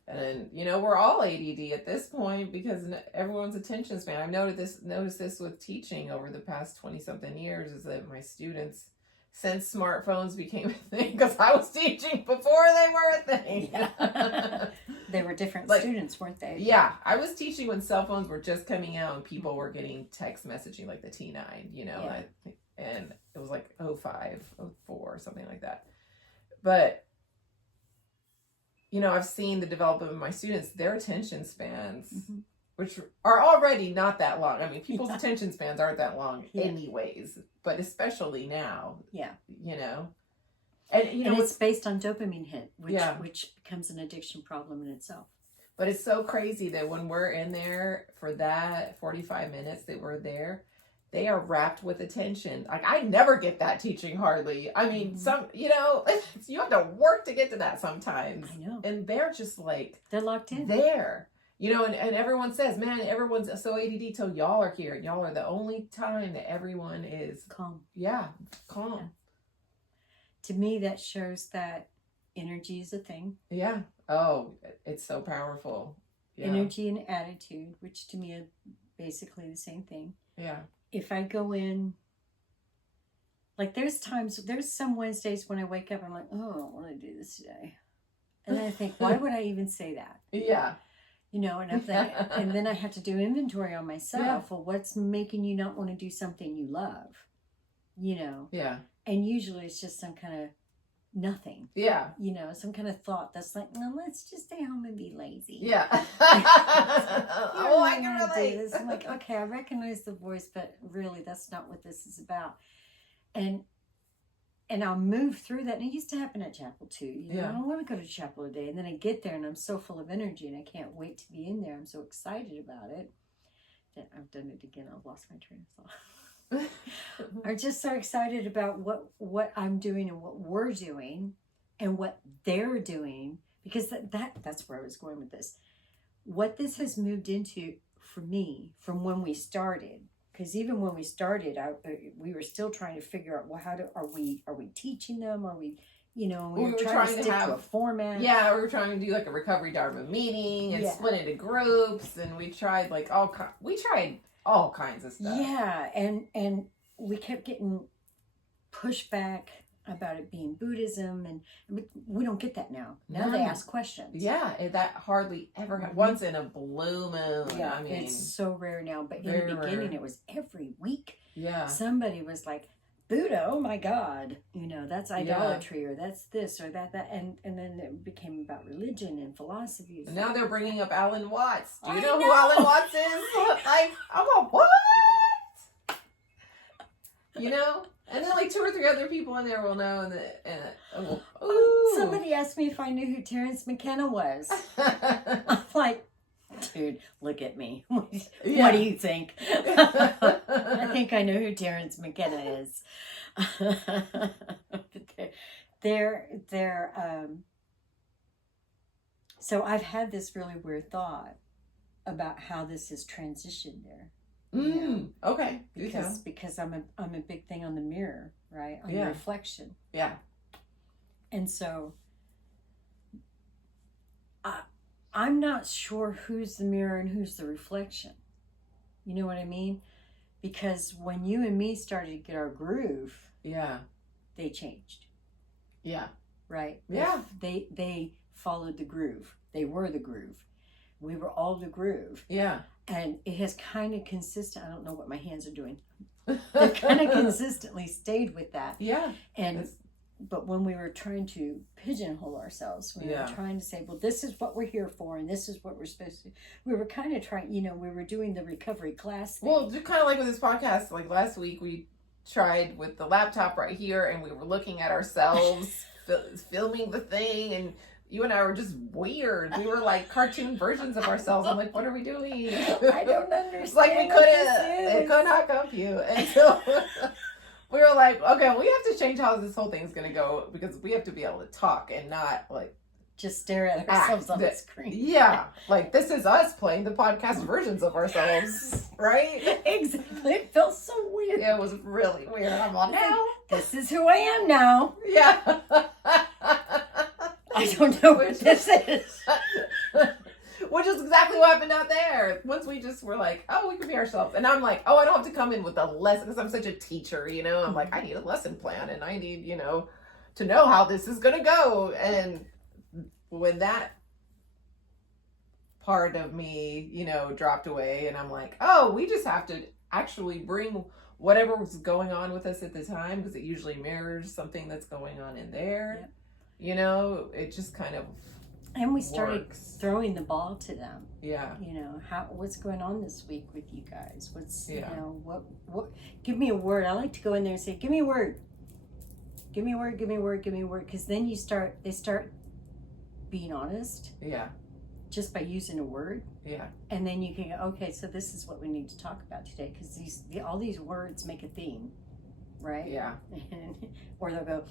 And, you know, we're all ADD at this point, because everyone's attention span. I've noticed this with teaching over the past 20-something years, is that my students, since smartphones became a thing, because I was teaching before they were a thing. Yeah. They were different students, weren't they? Yeah. I was teaching when cell phones were just coming out and people were getting text messaging, like the T9, you know, and it was like 05, 04, something like that. But, you know, I've seen the development of my students, their attention spans, which are already not that long. I mean, people's attention spans aren't that long anyways, but especially now. Yeah. You know? And, you know, it's based on dopamine hit, which becomes an addiction problem in itself. But it's so crazy that when we're in there for that 45 minutes that we're there, they are wrapped with attention. Like, I never get that teaching hardly. I mean, you know, you have to work to get to that sometimes. I know. And they're just like, they're locked in there. You know, and everyone says, man, everyone's so ADD till y'all are here. Y'all are the only time that everyone is calm. Yeah, calm. Yeah. To me, that shows that energy is a thing. Yeah. Oh, it's so powerful. Yeah. Energy and attitude, which to me are basically the same thing. Yeah. If I go in, like, there's some Wednesdays when I wake up, I'm like, oh, I don't want to do this today. And then I think, why would I even say that? Yeah. You know, and and then I have to do inventory on myself. Yeah. Well, what's making you not want to do something you love? You know? Yeah. And usually it's just some kind of nothing. Yeah. You know, some kind of thought that's like, no, let's just stay home and be lazy. Yeah. Oh, I can relate. Do this. I'm like, okay, I recognize the voice, but really that's not what this is about. And I'll move through that. And it used to happen at chapel too. You know, I don't want to go to chapel today. And then I get there and I'm so full of energy and I can't wait to be in there. I'm so excited about it that I've done it again. I've lost my train of thought. I'm just so excited about what I'm doing and what we're doing and what they're doing, because that's where I was going with this. What this has moved into for me from when we started, because even when we started, we were still trying to figure out, well, are we teaching them? Are we, you know, we were trying to stick to a format. Yeah, we were trying to do like a recovery Dharma meeting and split into groups, and we tried like all kinds of stuff. Yeah, and we kept getting pushback about it being Buddhism, and we don't get that now. Now they ask questions. Yeah, that hardly ever happens. Once in a blue moon. Yeah, I mean, it's so rare now. But in the beginning, it was every week. Yeah. Somebody was like, Buddha, oh my God, you know, that's idolatry, or that's this or that, and then it became about religion and philosophy. And now they're bringing up Alan Watts. Do you know who Alan Watts is? Like, I'm like, what? You know? And then like 2 or 3 other people in there will know. Somebody asked me if I knew who Terence McKenna was. I'm like, dude, look at me. What do you think? I think I know who Terence McKenna is. So I've had this really weird thought about how this has transitioned there. Okay. Because I'm a big thing on the mirror, right? On the reflection. Yeah. And so I'm not sure who's the mirror and who's the reflection. You know what I mean? Because when you and me started to get our groove, they changed. Yeah. Right? Yeah. They followed the groove. They were the groove. We were all the groove. Yeah. And it has kind of consistent. I don't know what my hands are doing. They've kind of consistently stayed with that. Yeah. But when we were trying to pigeonhole ourselves, we were trying to say, well, this is what we're here for, and this is what we're supposed to. We were kind of trying, we were doing the recovery class thing. Well, just kind of like with this podcast, like last week we tried with the laptop right here, and we were looking at ourselves filming the thing, and you and I were just weird. We were like cartoon versions of ourselves. I'm like, what are we doing? I don't understand. It's like it could not compute. And so we were like, okay, we have to change how this whole thing's going to go, because we have to be able to talk and not like just stare at ourselves on the screen. Yeah. Like this is us playing the podcast versions of ourselves, right? Exactly. It felt so weird. It was really weird. I'm on now. This is who I am now. Yeah. I don't know what this is. Which is exactly what happened out there. Once we just were like, oh, we can be ourselves. And I'm like, oh, I don't have to come in with a lesson, because I'm such a teacher, I'm like, I need a lesson plan, and I need, to know how this is going to go. And when that part of me, dropped away, and I'm like, oh, we just have to actually bring whatever was going on with us at the time, because it usually mirrors something that's going on in there. Yep. It just kind of and we started throwing the ball to them. Yeah. What's going on this week with you guys? What's what give me a word. I like to go in there and say, give me a word. Give me a word, give me a word, give me a word. Because then they start being honest. Yeah. Just by using a word. Yeah. And then you can go, okay, so this is what we need to talk about today, because all these words make a theme, right? Yeah. Or they'll go,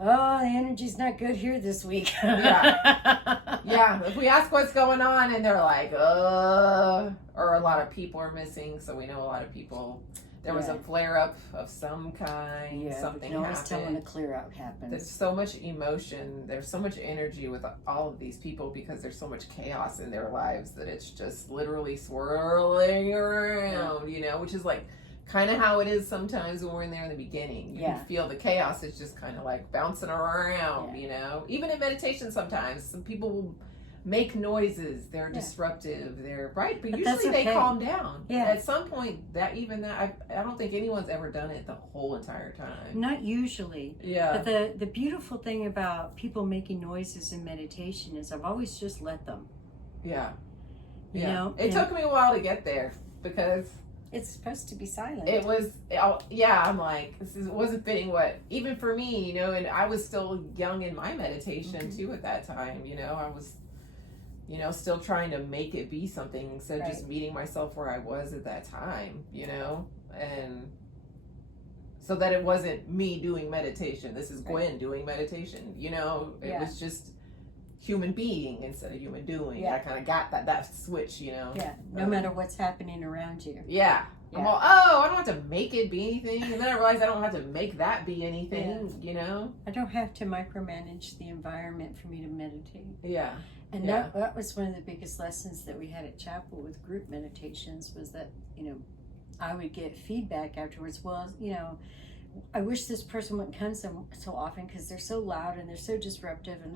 oh, the energy's not good here this week. Yeah. Yeah. If we ask what's going on, and they're like, or a lot of people are missing, so we know a lot of people. There was a flare-up of some kind. Yeah, something no happened. one's telling a clear-out happens. There's so much emotion. There's so much energy with all of these people, because there's so much chaos in their lives that it's just literally swirling around, which is like kind of how it is sometimes when we're in there in the beginning. You can feel the chaos is just kind of like bouncing around, Even in meditation sometimes, some people will make noises. They're disruptive. They're right, but usually they calm down. Yeah. At some point, I don't think anyone's ever done it the whole entire time. Not usually. Yeah. But the beautiful thing about people making noises in meditation is I've always just let them. Yeah. It took me a while to get there, because it's supposed to be silent. it was. I'm like, it wasn't fitting even for me, and I was still young in my meditation too at that time. I was. Still trying to make it be something instead of just meeting myself where I was at that time, and so that it wasn't me doing meditation. This is Gwen doing meditation, it was just human being instead of human doing. I kind of got that switch, Yeah, no matter what's happening around you. Yeah. I'm all, I don't have to make it be anything. And then I realized I don't have to make that be anything, I don't have to micromanage the environment for me to meditate. Yeah. And that was one of the biggest lessons that we had at chapel with group meditations, was that, I would get feedback afterwards. Well, I wish this person wouldn't come so often, because they're so loud and they're so disruptive, and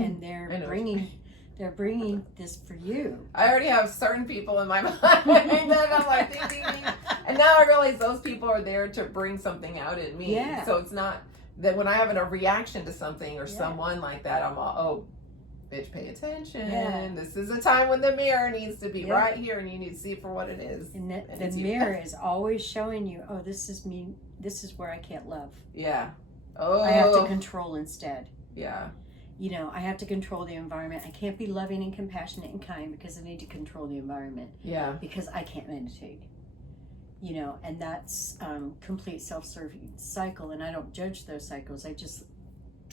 and they're bringing this for you. I already have certain people in my mind that I'm like, ding, ding, ding. And now I realize those people are there to bring something out in me. Yeah. So it's not that when I have a reaction to something or someone like that, I'm all, oh, bitch, pay attention. Yeah. This is a time when the mirror needs to be right here, and you need to see it for what it is. And the mirror is always showing you, oh, this is me. This is where I can't love. Yeah. Oh. I have to control instead. Yeah. I have to control the environment. I can't be loving and compassionate and kind, because I need to control the environment. Yeah. Because I can't meditate. And that's complete self-serving cycle. And I don't judge those cycles. I just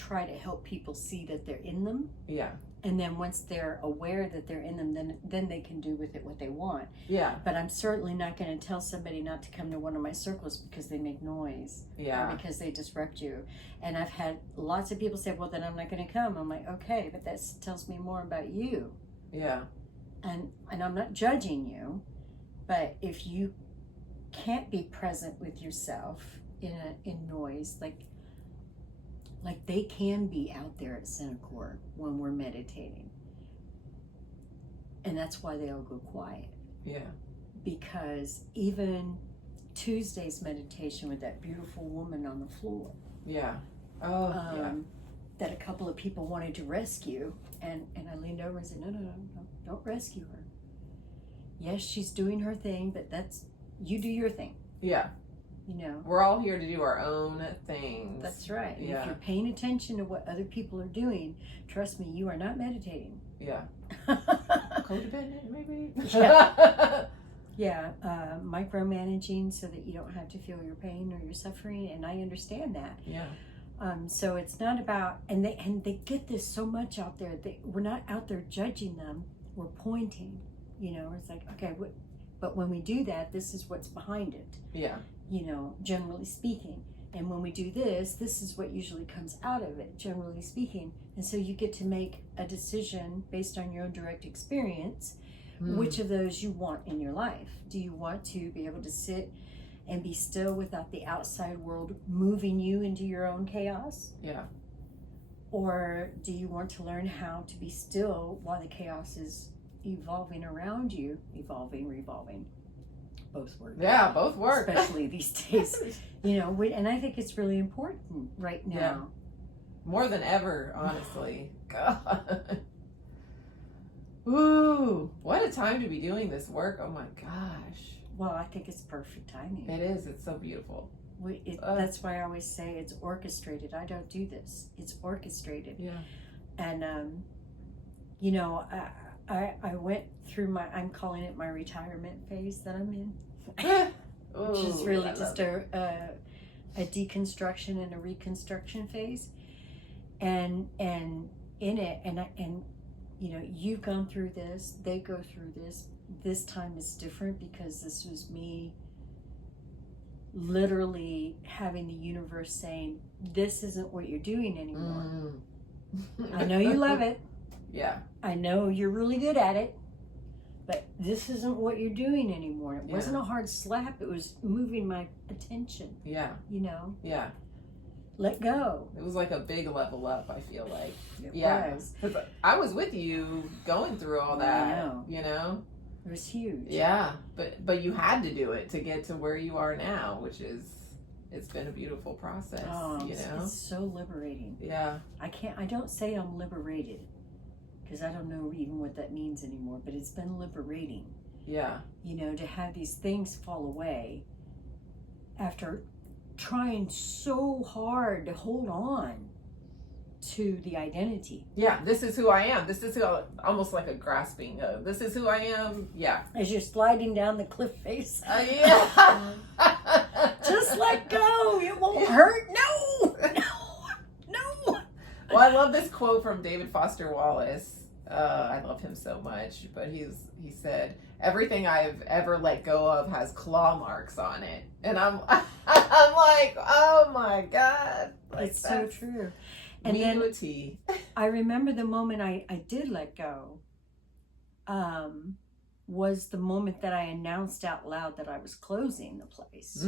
try to help people see that they're in them. Yeah. And then once they're aware that they're in them, then they can do with it what they want. Yeah. But I'm certainly not going to tell somebody not to come to one of my circles because they make noise. Yeah. Or because they disrupt you. And I've had lots of people say, well, then I'm not going to come. I'm like, okay, but that tells me more about you. Yeah. And I'm not judging you, but if you can't be present with yourself in noise, like they can be out there at Cenikor when we're meditating. And that's why they all go quiet. Yeah. Because even Tuesday's meditation with that beautiful woman on the floor. Yeah. Oh, yeah. That a couple of people wanted to rescue. And I leaned over and said, no, don't rescue her. Yes, she's doing her thing, but you do your thing. Yeah. You know, we're all here to do our own things. That's right. And Yeah. if you're paying attention to what other people are doing, trust me, you are not meditating. Yeah. Codependent, maybe? Yeah. Yeah. Micromanaging so that you don't have to feel your pain or your suffering. And I understand that. Yeah. So it's not about, and they get this so much out there. We're not out there judging them. We're pointing, you know, it's like, okay, but when we do that, this is what's behind it. Yeah. You know, generally speaking. And when we do this is what usually comes out of it, generally speaking. And so you get to make a decision based on your own direct experience, which of those you want in your life. Do you want to be able to sit and be still without the outside world moving you into your own chaos? Yeah. Or do you want to learn how to be still while the chaos is evolving around you? Evolving, revolving. Both work. Yeah, both work. Especially these days. You know, and I think it's really important right now. Yeah. More than ever, honestly. God. Ooh, what a time to be doing this work. Oh my gosh. Well, I think it's perfect timing. It is. It's so beautiful. That's why I always say it's orchestrated. I don't do this. It's orchestrated. Yeah. And, you know, I went through I'm calling it my retirement phase that I'm in. Ooh, which is really just a deconstruction and a reconstruction phase. And in it, and you know, you've gone through this, they go through this. This time is different because this was me literally having the universe saying, this isn't what you're doing anymore. I know you love it. Yeah. I know you're really good at it, but this isn't what you're doing anymore. It wasn't a hard slap. It was moving my attention. Yeah. You know? Yeah. Let go. It was like a big level up, I feel like. It was. Because I was with you going through all that, you know? It was huge. Yeah. But you had to do it to get to where you are now, which is, it's been a beautiful process, you know? It's so liberating. Yeah. I don't say I'm liberated because I don't know even what that means anymore, but it's been liberating. Yeah. You know, to have these things fall away after trying so hard to hold on to the identity. Yeah, this is who I am. This is who almost like a grasping of, this is who I am. Yeah. As you're sliding down the cliff face. Yeah. Just let go. It won't hurt. No. Well, I love this quote from David Foster Wallace. I love him so much, but he said, everything I've ever let go of has claw marks on it. And I'm like, oh my God. Like, it's so true. And me then to a T. I remember the moment I did let go was the moment that I announced out loud that I was closing the place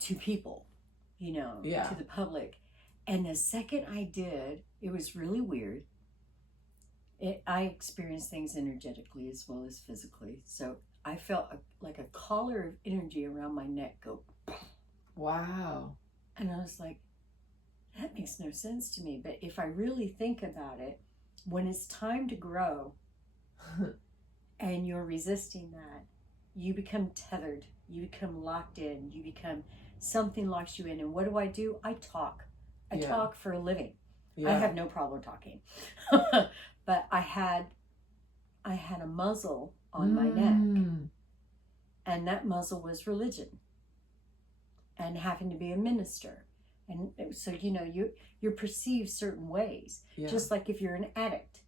to people, you know, to the public. And the second I did, it was really weird. I experienced things energetically as well as physically. So I felt like a collar of energy around my neck go. Wow. And I was like, that makes no sense to me. But if I really think about it, when it's time to grow and you're resisting that, you become tethered, you become locked in, something locks you in. And what do? I talk. I talk for a living. I have no problem talking. But I had a muzzle on my neck. And that muzzle was religion and having to be a minister. And so, you're perceived certain ways. Yeah. Just like if you're an addict.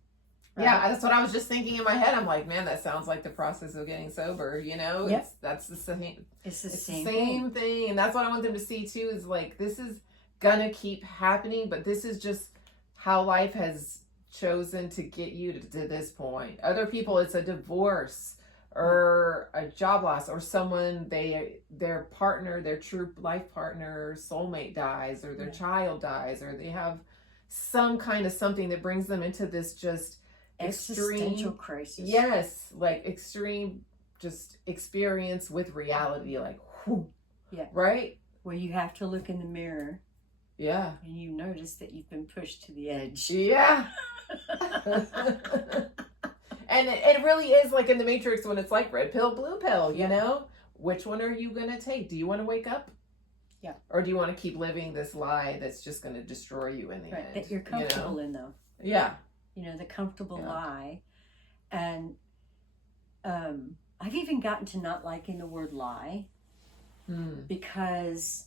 Right? Yeah, that's what I was just thinking in my head. I'm like, man, that sounds like the process of getting sober, Yep. That's the same. It's the It's same the same thing. And that's what I want them to see too, is like, this is gonna keep happening, but this is just how life has chosen to get you to this point. Other people, it's a divorce or a job loss, or someone, their partner, their true life partner, soulmate dies, or their child dies, or they have some kind of something that brings them into this just existential crisis. Yes, like extreme just experience with reality, like whew, yeah, right, where you have to look in the mirror, yeah, and you notice that you've been pushed to the edge. Yeah. And it really is like in the Matrix, when it's like red pill, blue pill, you know? Which one are you going to take? Do you want to wake up? Yeah. Or do you want to keep living this lie that's just going to destroy you in the end? That you're comfortable in, though. Yeah. The comfortable lie. And I've even gotten to not liking the word lie because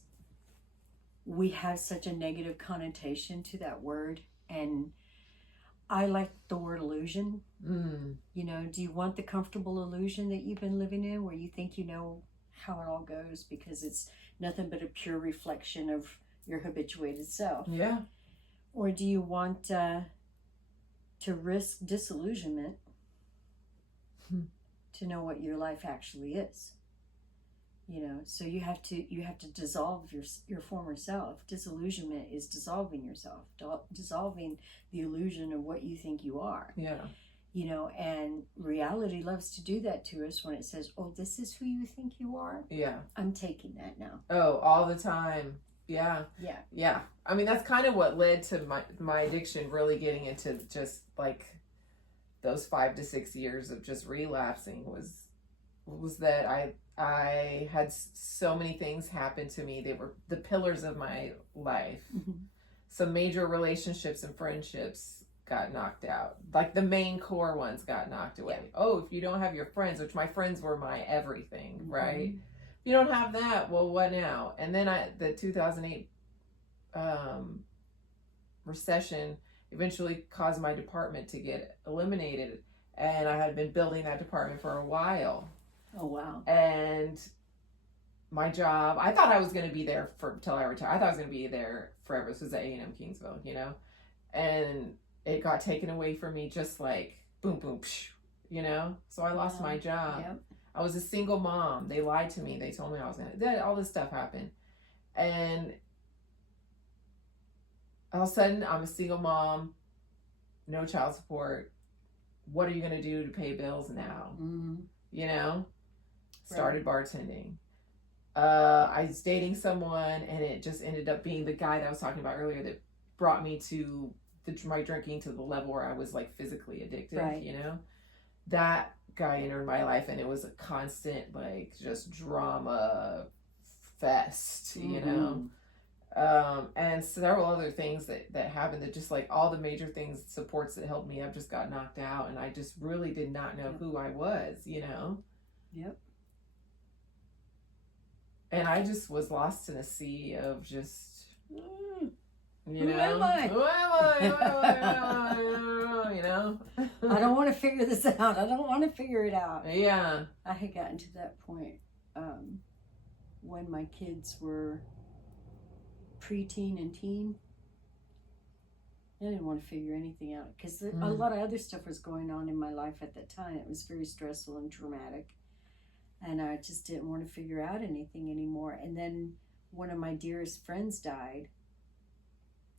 we have such a negative connotation to that word. And I like the word illusion. Do you want the comfortable illusion that you've been living in, where you think you know how it all goes because it's nothing but a pure reflection of your habituated self? Yeah. Or do you want to risk disillusionment to know what your life actually is? So you have to dissolve your former self. Disillusionment is dissolving yourself, dissolving the illusion of what you think you are. Yeah. And reality loves to do that to us when it says, oh, this is who you think you are. Yeah. I'm taking that now. Oh, all the time. Yeah. Yeah. Yeah. I mean, that's kind of what led to my addiction really getting into just like those 5 to 6 years of just relapsing was that I had so many things happen to me. They were the pillars of my life. Some major relationships and friendships got knocked out. Like the main core ones got knocked away. Yeah. Oh, if you don't have your friends, which my friends were my everything, right? If you don't have that, well, what now? And then the 2008 recession eventually caused my department to get eliminated. And I had been building that department for a while. Oh, wow. And my job, I thought I was going to be there until I retired. I thought I was going to be there forever. This was at A&M Kingsville, and it got taken away from me just like boom, boom, psh, so I lost my job. Yep. I was a single mom. They lied to me. They told me I was going to, all this stuff happened. And all of a sudden I'm a single mom, no child support. What are you going to do to pay bills now? Started bartending. I was dating someone, and it just ended up being the guy that I was talking about earlier that brought me to my drinking to the level where I was like physically addicted. Right. That guy entered my life, and it was a constant like just drama fest. And several other things that happened that just like all the major things, supports that helped me up, just got knocked out, and I just really did not know who I was. Yep. And I just was lost in a sea of just, Who am I? Who am I? I don't want to figure this out. I don't want to figure it out. Yeah. I had gotten to that point when my kids were preteen and teen. I didn't want to figure anything out because a lot of other stuff was going on in my life at that time. It was very stressful and traumatic. And I just didn't want to figure out anything anymore. And then one of my dearest friends died,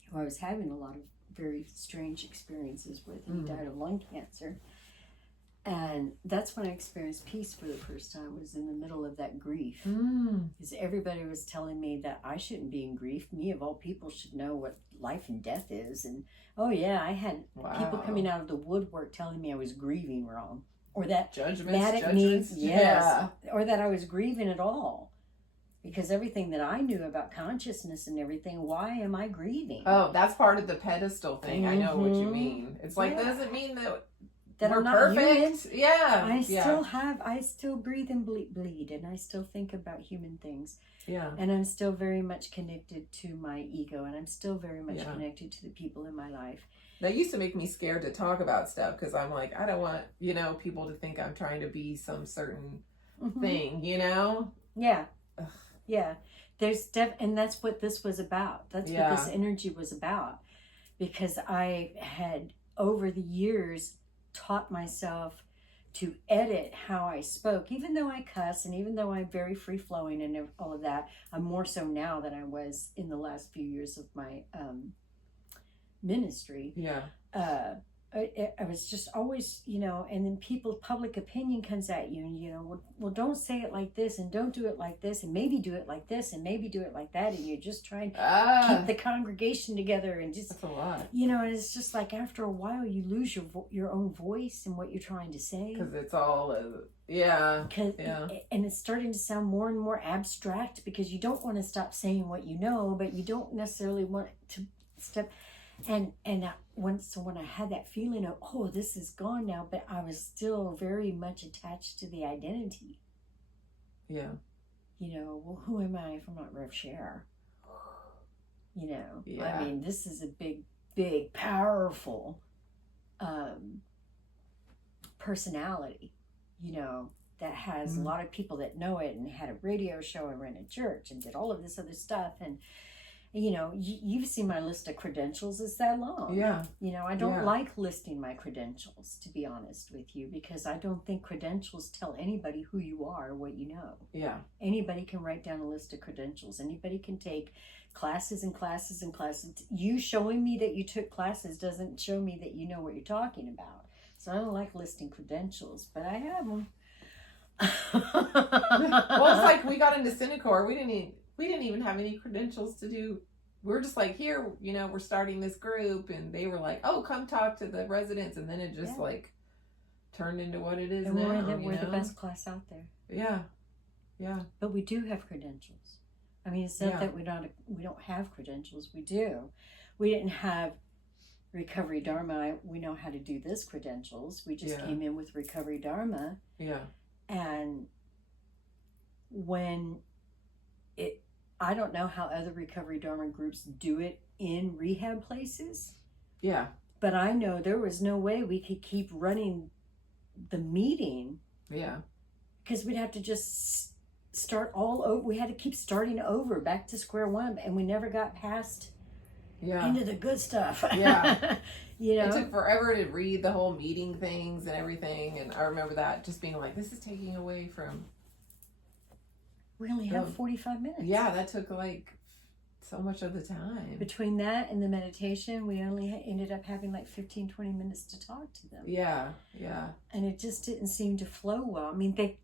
who I was having a lot of very strange experiences with. He died of lung cancer. And that's when I experienced peace for the first time, was in the middle of that grief. Because everybody was telling me that I shouldn't be in grief. Me, of all people, should know what life and death is. And, oh yeah, I had people coming out of the woodwork telling me I was grieving wrong. Or that judgments, yes, or that I was grieving at all, because everything that I knew about consciousness and everything, why am I grieving? Oh, that's part of the pedestal thing. I know what you mean. It's like, that doesn't mean that we're I'm not perfect. human. Yeah. I still breathe and bleed, and I still think about human things. Yeah. And I'm still very much connected to my ego, and I'm still very much Yeah. connected to the people in my life. That used to make me scared to talk about stuff because I'm like, I don't want, people to think I'm trying to be some certain thing, Yeah. Ugh. Yeah. And that's what this was about. That's what this energy was about. Because I had, over the years, taught myself to edit how I spoke. Even though I cuss and even though I'm very free-flowing and all of that, I'm more so now than I was in the last few years of my ministry. Yeah. I was just always, and then public opinion comes at you and, well, don't say it like this and don't do it like this and maybe do it like this and maybe do it like that. And you're just trying to keep the congregation together and just, that's a lot. And it's just like after a while you lose your own voice and what you're trying to say. Because it's all, and it's starting to sound more and more abstract because you don't want to stop saying what you know, but you don't necessarily want to step. And when I had that feeling of, oh, this is gone now, but I was still very much attached to the identity. Yeah. Well, who am I if I'm not Rev Cher? Yeah. I mean, this is a big, big, powerful personality, that has a lot of people that know it and had a radio show and ran a church and did all of this other stuff. And you've seen my list of credentials is that long. Yeah. I don't like listing my credentials, to be honest with you, because I don't think credentials tell anybody who you are or what you know. Yeah. Anybody can write down a list of credentials. Anybody can take classes and classes and classes. You showing me that you took classes doesn't show me that you know what you're talking about. So I don't like listing credentials, but I have them. Well, it's like we got into Cenikor. We didn't even have any credentials to do. We're just like, here, we're starting this group, and they were like, oh, come talk to the residents, and then it just turned into what it is now. We're the best class out there. Yeah, yeah. But we do have credentials. I mean, it's not that we don't have credentials. We do. We didn't have Recovery Dharma. We know how to do this credentials. We just came in with Recovery Dharma. Yeah. And when I don't know how other Recovery Dharma groups do it in rehab places. Yeah. But I know there was no way we could keep running the meeting. Yeah. Because we'd have to just start all over. We had to keep starting over, back to square one. And we never got past into the good stuff. Yeah. It took forever to read the whole meeting things and everything. And I remember that just being like, this is taking away from... We only have 45 minutes. Yeah, that took like so much of the time. Between that and the meditation, we only ended up having like 15, 20 minutes to talk to them. Yeah, yeah. And it just didn't seem to flow well. I mean,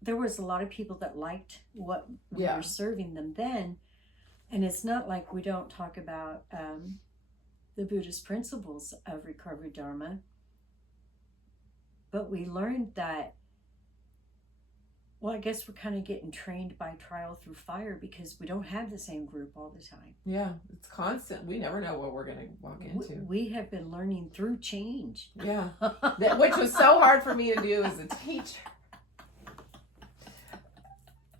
there was a lot of people that liked what we were serving them then. And it's not like we don't talk about the Buddhist principles of Recovery Dharma. But we learned that, well, I guess we're kind of getting trained by trial through fire because we don't have the same group all the time. Yeah, it's constant. We never know what we're going to walk into. We have been learning through change. Yeah, which was so hard for me to do as a teacher.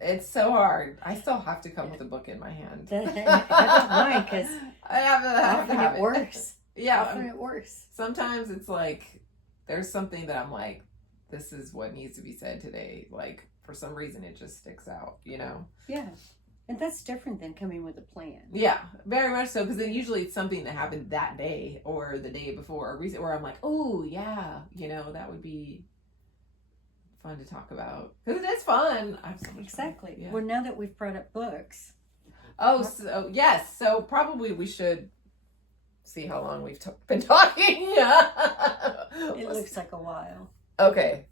It's so hard. I still have to come with a book in my hand. I don't mind because I have to have it works. Yeah, often it works. Sometimes it's like there's something that I'm like, this is what needs to be said today. Like, for some reason, it just sticks out, Yeah. And that's different than coming with a plan. Yeah, very much so. Because then usually it's something that happened that day or the day before or recent, where I'm like, oh, yeah, that would be fun to talk about. Because it is fun. I have so much exactly. Fun. Yeah. Well, now that we've brought up books. Oh, so yes. So probably we should see how long we've been talking. It looks like a while. Okay.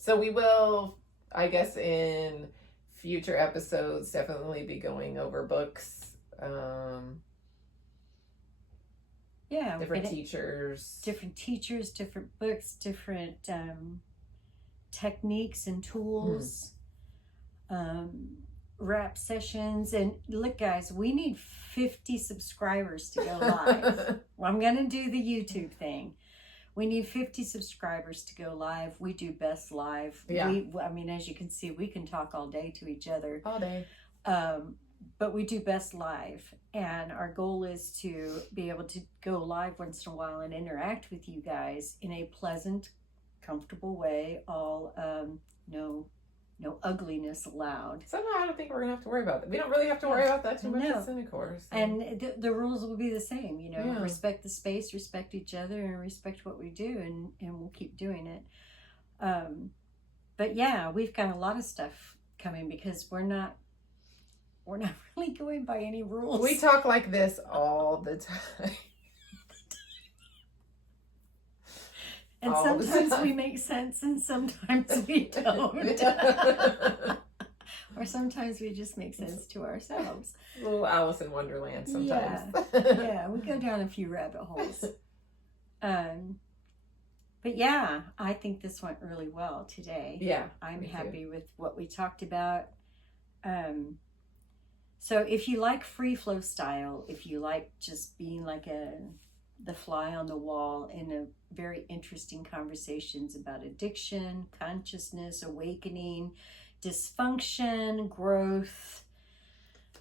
So we will, I guess, in future episodes, definitely be going over books. Different teachers. Different teachers, different books, different techniques and tools. Rap sessions. And look, guys, we need 50 subscribers to go live. Well, I'm going to do the YouTube thing. We need 50 subscribers to go live. We do best live. Yeah. I mean, as you can see, we can talk all day to each other. All day. But we do best live. And our goal is to be able to go live once in a while and interact with you guys in a pleasant, comfortable way. All no ugliness allowed. Somehow I don't think we're gonna have to worry about that. We don't really have to worry about that too much with Cenikor. So. And the rules will be the same, you know. Yeah. Respect the space, respect each other, and respect what we do, and we'll keep doing it. But yeah, we've got a lot of stuff coming because we're not really going by any rules. We talk like this all the time. And all sometimes we make sense and sometimes we don't. Or sometimes we just make sense to ourselves. Little Alice in Wonderland sometimes. Yeah, we go down a few rabbit holes. But yeah, I think this went really well today. Yeah. I'm happy with what we talked about. So if you like free flow style, if you like just being like the fly on the wall in a very interesting conversations about addiction, consciousness, awakening, dysfunction, growth.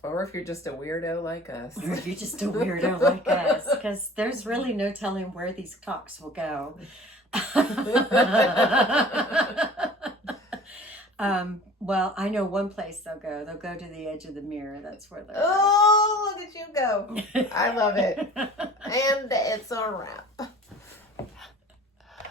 Or if you're just a weirdo like us. Or if you're just a weirdo like us, because there's really no telling where these talks will go. Well, I know one place they'll go. They'll go to the edge of the mirror. That's where they'll go. Oh, look at you go. I love it. And it's a wrap.